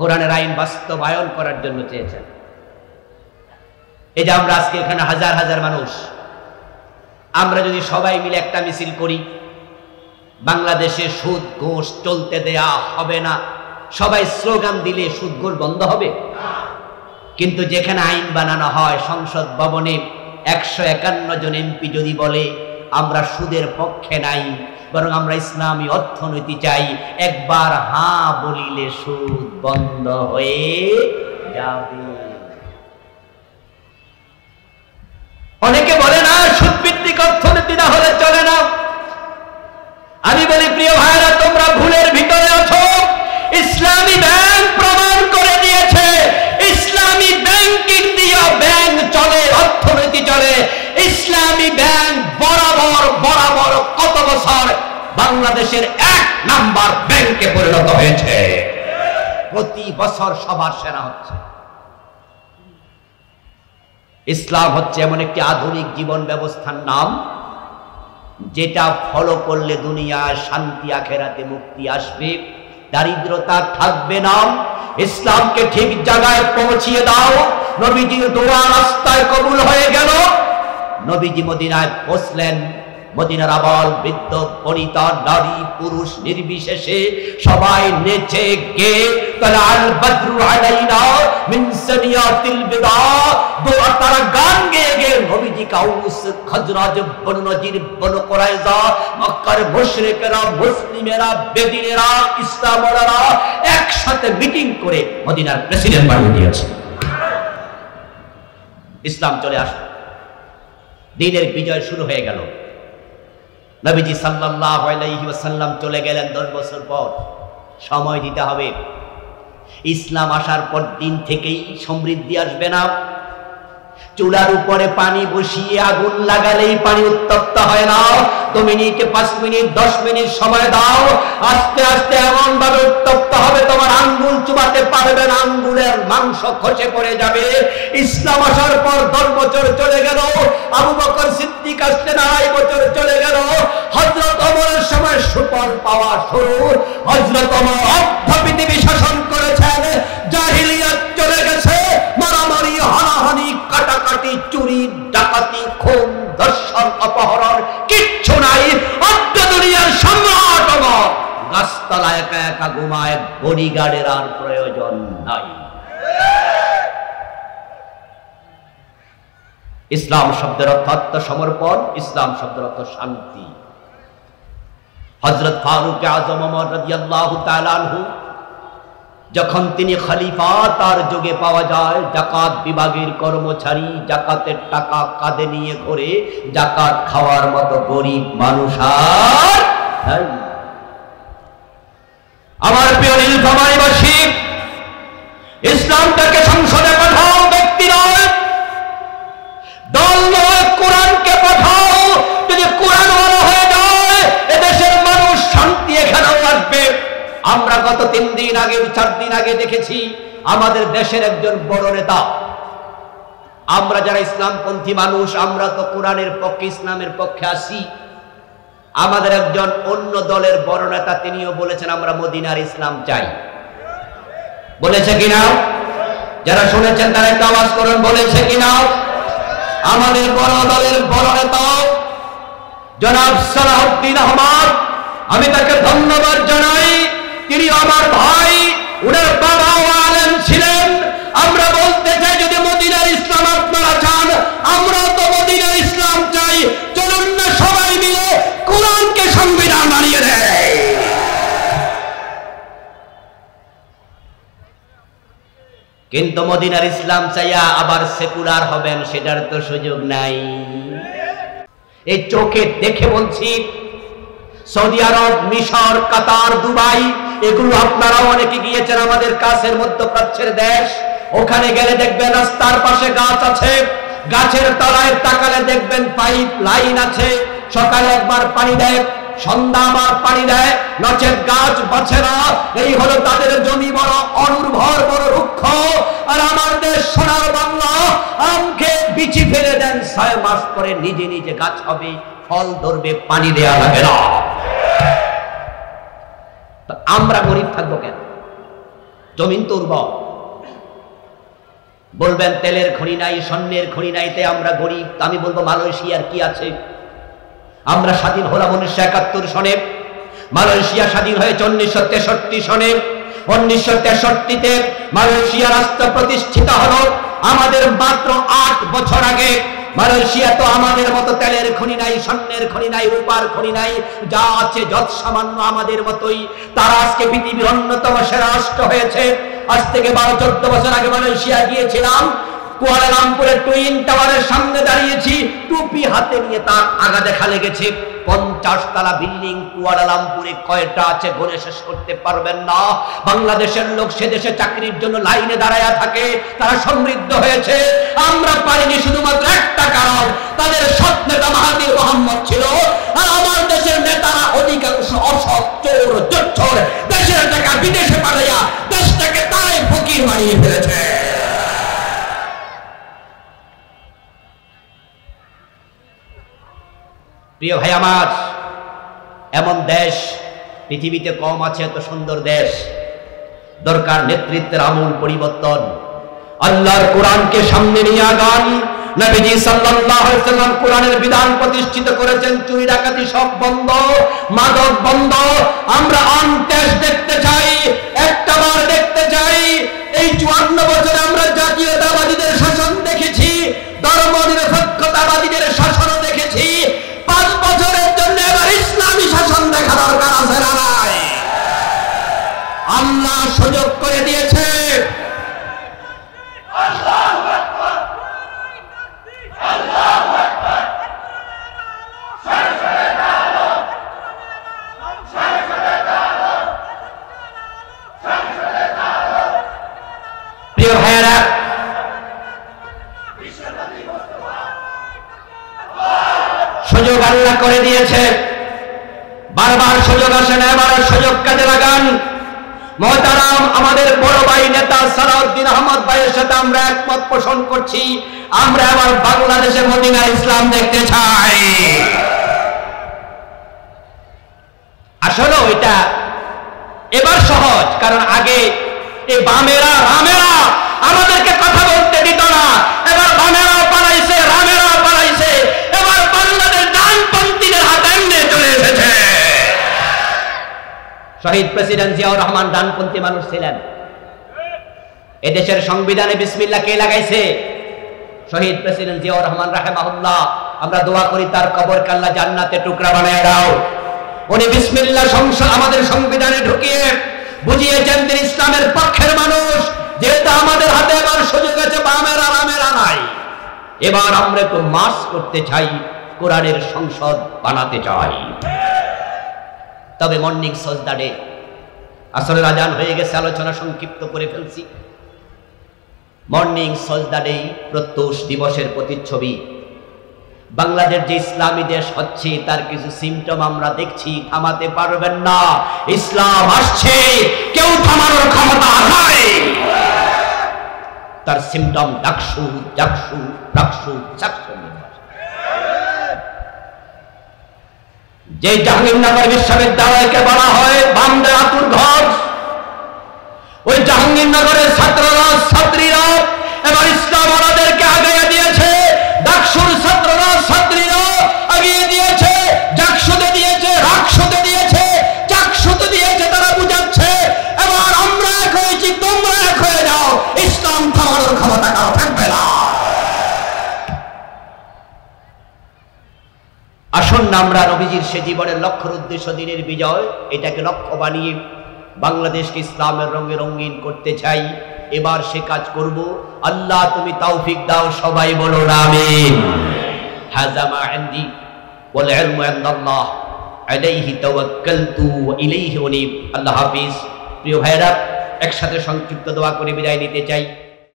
কোরআনের আইন বাস্তবায়ন করার জন্য চেয়েছেন। এই যে আমরা আজকে এখানে হাজার হাজার মানুষ, আমরা যদি সবাই মিলে একটা মিছিল করি, বাংলাদেশে সুদ ঘুষ চলতে দেয়া হবে না, সবাই স্লোগান দিলে সুদ ঘুষ বন্ধ হবে? কিন্তু যেখানে আইন বানানো হয় সংসদ ভবনে 151 জন এমপি যদি বলে আমরা সুদের পক্ষে নাই, বরং আমরা ইসলামী অর্থনীতি চাই, একবার হ্যাঁ বলিলে সুদ বন্ধ হয়ে যাবে। অনেকে বলে না সুদ ভিত্তিক অর্থনীতি না হলে চলে না। আমি বলি প্রিয় ভাইরা, তোমরা ভুলের ভিতরে আছো। ইসলামী ব্যাংক প্রমাণ করে দিয়েছে ইসলামী ব্যাংকিং দিয়ে ব্যাংক চলে, অর্থনীতি চলে। ইসলামী ব্যাংক বরাবর বরাবর কত বছর বাংলাদেশের 1 নাম্বার ব্যাংকে পরিণত হয়েছে, প্রতি বছর সবার সেরা হচ্ছে। ইসলাম হচ্ছে এমন একটি আধুনিক জীবন ব্যবস্থার নাম, যেটা ফলো করলে দুনিয়ায় শান্তি, আখেরাতে মুক্তি আসবে, দারিদ্রতা থাকবে না। ইসলামকে ঠিক জায়গায় পৌঁছিয়ে দাও। নবীজির দোয়া রাস্তায় কবুল হয়ে গেল। নবীজি মদিনায় পৌঁছলেন। মদিনার আবাল বৃদ্ধ বনিতা নারী পুরুষ নির্বিশেষে সবাই নেচে গে তালাল বদরু আলাইনা মিন সানিয়াতিল বিদা, দোয়া তারা গান গেয়ে গে নবীজি কাউস খজরাজ বনু নজির বনু কুরাইজা মক্কার মুশরিকরা মুসলিমেরা বেদিনেরা ইসলামওয়ালারা একসাথে মিটিং করে মদিনার প্রেসিডেন্ট বানিয়ে দিয়েছে। ইসলাম চলে আসে, দ্বীনের বিজয় শুরু হয়ে গেল। নবীজি সাল্লাল্লাহু আলাইহি ওয়াসাল্লাম চলে গেলেন 10 বছর পর। সময় দিতে হবে। ইসলাম আসার পর দিন থেকেই সমৃদ্ধি আসবে না। চুলার উপরে পানি বসিয়ে আগুন লাগালেই পানি উত্তপ্ত হয় না। 2 মিনিট 5 মিনিট 10 মিনিট সময় দাও, আস্তে আস্তে এমন ভাবে উত্তপ্ত হবে তোমার আঙ্গুল চুবাতে পারবে না, আঙ্গুলের মাংস খসে পড়ে যাবে। ইসলাম আসার পর 10 বছর চলে গেল। আবু বকর সিদ্দিক আসলেন, 2.5 বছর চলে গেল। হযরত ওমরের সময় সুফল পাওয়া শুরু। হযরত ওমর অর্ধ পৃথিবী শাসন করেছেন। জাহিলিয়াত চলে গেছে, মারামারি হানাহানি কাটাকাটি চুরি ডাকাতি গাছতলা একা একা ঘুমায়, বডিগার্ডের আর প্রয়োজন নাই। ইসলাম শব্দের অর্থ আত্মসমর্পণ, ইসলাম শব্দের অর্থ শান্তি। হযরত ফারুক আযম ওমর রাদিয়াল্লাহু তাআলা আনহু যখন তিনি খলিফা, তার যুগে পাওয়া যায় যাকাত বিভাগের কর্মচারী যাকাতের টাকা কাঁধে নিয়ে ঘোরে, যাকাত খাওয়ার মতো গরিব মানুষ আর নাই। আমার প্রিয় নীলফামারীবাসী, ইসলামটাকে সংসদে পাঠাও, ব্যক্তি নয়, দল নয়, কোরআনকে পাঠাও। যদি কোরআন ওয়ালা হয়ে যায়, এদেশের মানুষ শান্তি এখানেও আসবে। আমরা গত 3 দিন আগে 4 দিন আগে দেখেছি আমাদের দেশের একজন বড় নেতা, আমরা যারা ইসলামপন্থী মানুষ, আমরা তো কোরআনের পক্ষে, ইসলামের পক্ষে আসি। আমাদের একজন অন্য দলের বড় নেতা, তিনিও বলেছেন আমরা মদিনার ইসলাম চাই। বলেছে কিনা? যারা শুনেছেন তারা একটা আওয়াজ করুন, বলেছে কিনা? আমাদের বড় দলের বড় নেতা জনাব সালাউদ্দিন আহমদ, আমি তাকে ধন্যবাদ জানাই। তিনি আমার ভাই, উনার বাবাও আলেম ছিলেন। আমরা বলতে চাই, যদি মদিনার ইসলাম আপনারা চান, আমরা তো মদিনার ইসলাম চাই। চলুন না সবাই মিলে কোরআনকে সংবিধান বানিয়ে দেয়। কিন্তু মদিনার ইসলাম চাইয়া আবার সেকুলার হবেন, সেটার তো সুযোগ নাই। এই চোখে দেখে বলছি, সৌদি আরব, মিশর, কাতার, দুবাই, এগুলো আপনারাও অনেকে গিয়েছেন, আমাদের কাছের মধ্যপ্রাচ্যের দেশ। ওখানে গেলে দেখবেন রাস্তার পাশে গাছ আছে, গাছের তলায় তাকালে দেখবেন পাইপ লাইন আছে। সকালে একবার পানি দেয়, সন্ধ্যা আবার পানি দেয়, নচেত গাছ বাঁচে না। এই হলো তাদের জমি, বড় অনুর্বর, বড় রুক্ষ। আর আমার দেশ সোনার বাংলা, আমকে বিচি ফেলে দেন, 6 মাস পরে নিজে নিজে গাছ হবে, ফল ধরবে, পানি দেয়া লাগে না। আমরা গরিব থাকবো কেন? জমিন তো উর্বর। বলবেন তেলের খনি নাই, স্বর্ণের খনি নাই, তে আমরা গরিব। আমি বলবো মালয়েশিয়ার কি আছে? আমরা স্বাধীন হলাম 1971 সনে, মালয়েশিয়া স্বাধীন হয়েছে 1963 সনে। 1963-তে মালয়েশিয়া রাষ্ট্র প্রতিষ্ঠিত হলো। আমাদের মাত্র 8 বছর আগে। মালয়েশিয়া তো আমাদের মতো তেলের খনি নাই, স্বর্ণের খনি নাই, রূপার খনি নাই, যা আছে যত সামান্য আমাদের মতোই। তারা আজকে পৃথিবীর অন্যতম সেরা রাষ্ট্র হয়েছে। আজ থেকে 12-14 বছর আগে মালয়েশিয়া গিয়েছিলাম, কুয়ালালামপুরের টুইন টাওয়ারের সামনে দাঁড়িয়েছি, টুপি হাতে নিয়ে তার আগা দেখা লেগেছে। 50 তলা বিল্ডিং কুয়ালালামপুরে কয়টা আছে গণে শেষ করতে পারবেন না। বাংলাদেশের লোক সে দেশে চাকরির জন্য লাইনে দাঁড়ায়া থাকে, তারা সমৃদ্ধ হয়েছে। আমরা পারিনি শুধুমাত্র একটা কারণ, তাদের সৎ নেতা মাহাথির মোহাম্মদ ছিল। আর আমার দেশের নেতারা অধিকাংশ অসৎ, চোর, জোচ্চোর, দেশের টাকা বিদেশে পাঠাইয়া দেশটাকে তারাই ফকির বানিয়ে ফেলেছে। প্রিয় ভাই আমার, এমন দেশ পৃথিবীতে কম আছে, এত সুন্দর দেশ। দরকার নেতৃত্বের আমূল পরিবর্তন। আল্লাহর কোরআনকে সামনে নিয়ে আগান। নবীজি সাল্লাল্লাহু আলাইহি ওয়াসাল্লাম কোরআনের বিধান প্রতিষ্ঠিত করেছেন, চুরি ডাকাতি সব বন্ধ, মাদক বন্ধ। আমরা অন্তেশ দেখতে চাই, একটাবার দেখতে চাই। এই 54 বছরে আমরা জাতীয়তাবাদীদের শাসন দেখেছি, ধর্মনিরপেক্ষতাবাদীদের শাসন দেখেছি। 5 বছরের জন্য এবার ইসলামী শাসন দেখা দরকার আছে না নাই? আল্লাহ সুযোগ করে দিয়েছে। প্রিয় ভাইয়েরা, সুযোগ আল্লাহ করে দিয়েছে, বারবার সুযোগ আসে না, এবার সুযোগ কাজে লাগান। মহতারাম, আমাদের বড় ভাই নেতা সালাউদ্দিন আহমদ ভাইয়ের সাথে আমরা একমত পোষণ করছি। আমরা আবার বাংলাদেশে মদিনা ইসলাম দেখতে চাই। আসলে এটা এবার সহজ, কারণ আগে এই বামেরা রামেরা আমাদেরকে কথা বলতে দিত না। এবার বামেরা পালাইছে, রামেরা পালাইছে, এবার বাংলাদেশ ডানপন্থীদের হাতে এমনি চলে এসেছে। শহীদ প্রেসিডেন্ট জিয়াউর রহমান ডানপন্থী মানুষ ছিলেন। এদেশের সংবিধানে বিসমিল্লাহ কে লাগাইছে? শহীদ প্রেসিডেন্ট জিয়াউর রহমান রাহিমাহুল্লাহ। আমরা দোয়া করি তার কবরকে আল্লাহ জান্নাতে টুকরা বানায় দাও। উনি বিসমিল্লাহ আমাদের সংবিধানে ঢুকিয়ে বুঝিয়েছেন তিনি ইসলামের পক্ষের মানুষ। যেহেতু আমাদের হাতে এবার সুযোগ আছে, বামের আরামেরা নাই, এবার আমরা একটু মার্চ করতে চাই, কোরআনের সংসদ বানাতে চাই। তবে মর্নিং সজদা ডে, আসরের আজান হয়ে গেছে, আলোচনা সংক্ষিপ্ত করে ফেলছি। মর্নিং সজদা ডে প্রত্যুষ দিবসের প্রতিচ্ছবি। বাংলাদেশ যে ইসলামী দেশ হচ্ছে তার কিছু সিমটম আমরা দেখছি, থামাতে পারবেন না। ইসলাম আসছে, কেউ থামানোর ক্ষমতা নাই। তার সিমটম ডাকসু, জাকসু, প্রাকসু, চাকসু। যে জাহাঙ্গীরনগর বিশ্ববিদ্যালয়কে বলা হয় বামদের আতুর ঘর, ওই জাহাঙ্গীরনগরের ছাত্ররা, ছাত্রীরা এবার ইসলাম ওনাদেরকে আগিয়ে দিয়েছে। ডাকসুর ছাত্ররা, ছাত্রীরা আগিয়ে দিয়েছে, জাকসুতে দিয়েছে, রাকসুতে দিয়েছে, চাকসুতে দিয়েছে। তারা বুঝাচ্ছে এবার আমরা এক হয়েছি, তোমরা এক হয়ে যাও, ইসলাম থামানোর ক্ষমতা কারো থাকবে না। আসুন না আমরা নবীজির সে জীবনের লক্ষ্যের উদ্দেশ্য দিনের বিজয়, এটাকে লক্ষ্য বানিয়ে বাংলাদেশকে ইসলামের রঙে রঙিন করতে চাই। এবার সে কাজ করব। আল্লাহ তুমি তৌফিক দাও, সবাই বলো আমিন। হাযা মা ইনদি ওয়াল ইলমু ইনদাল্লাহ আলাইহি তাওয়াক্কালতু ওয়া ইলাইহি উনীব। আল্লাহ হাফেজ। প্রিয় ভাইরা, একসাথে সংক্ষিপ্ত দোয়া করে বিদায় নিতে চাই।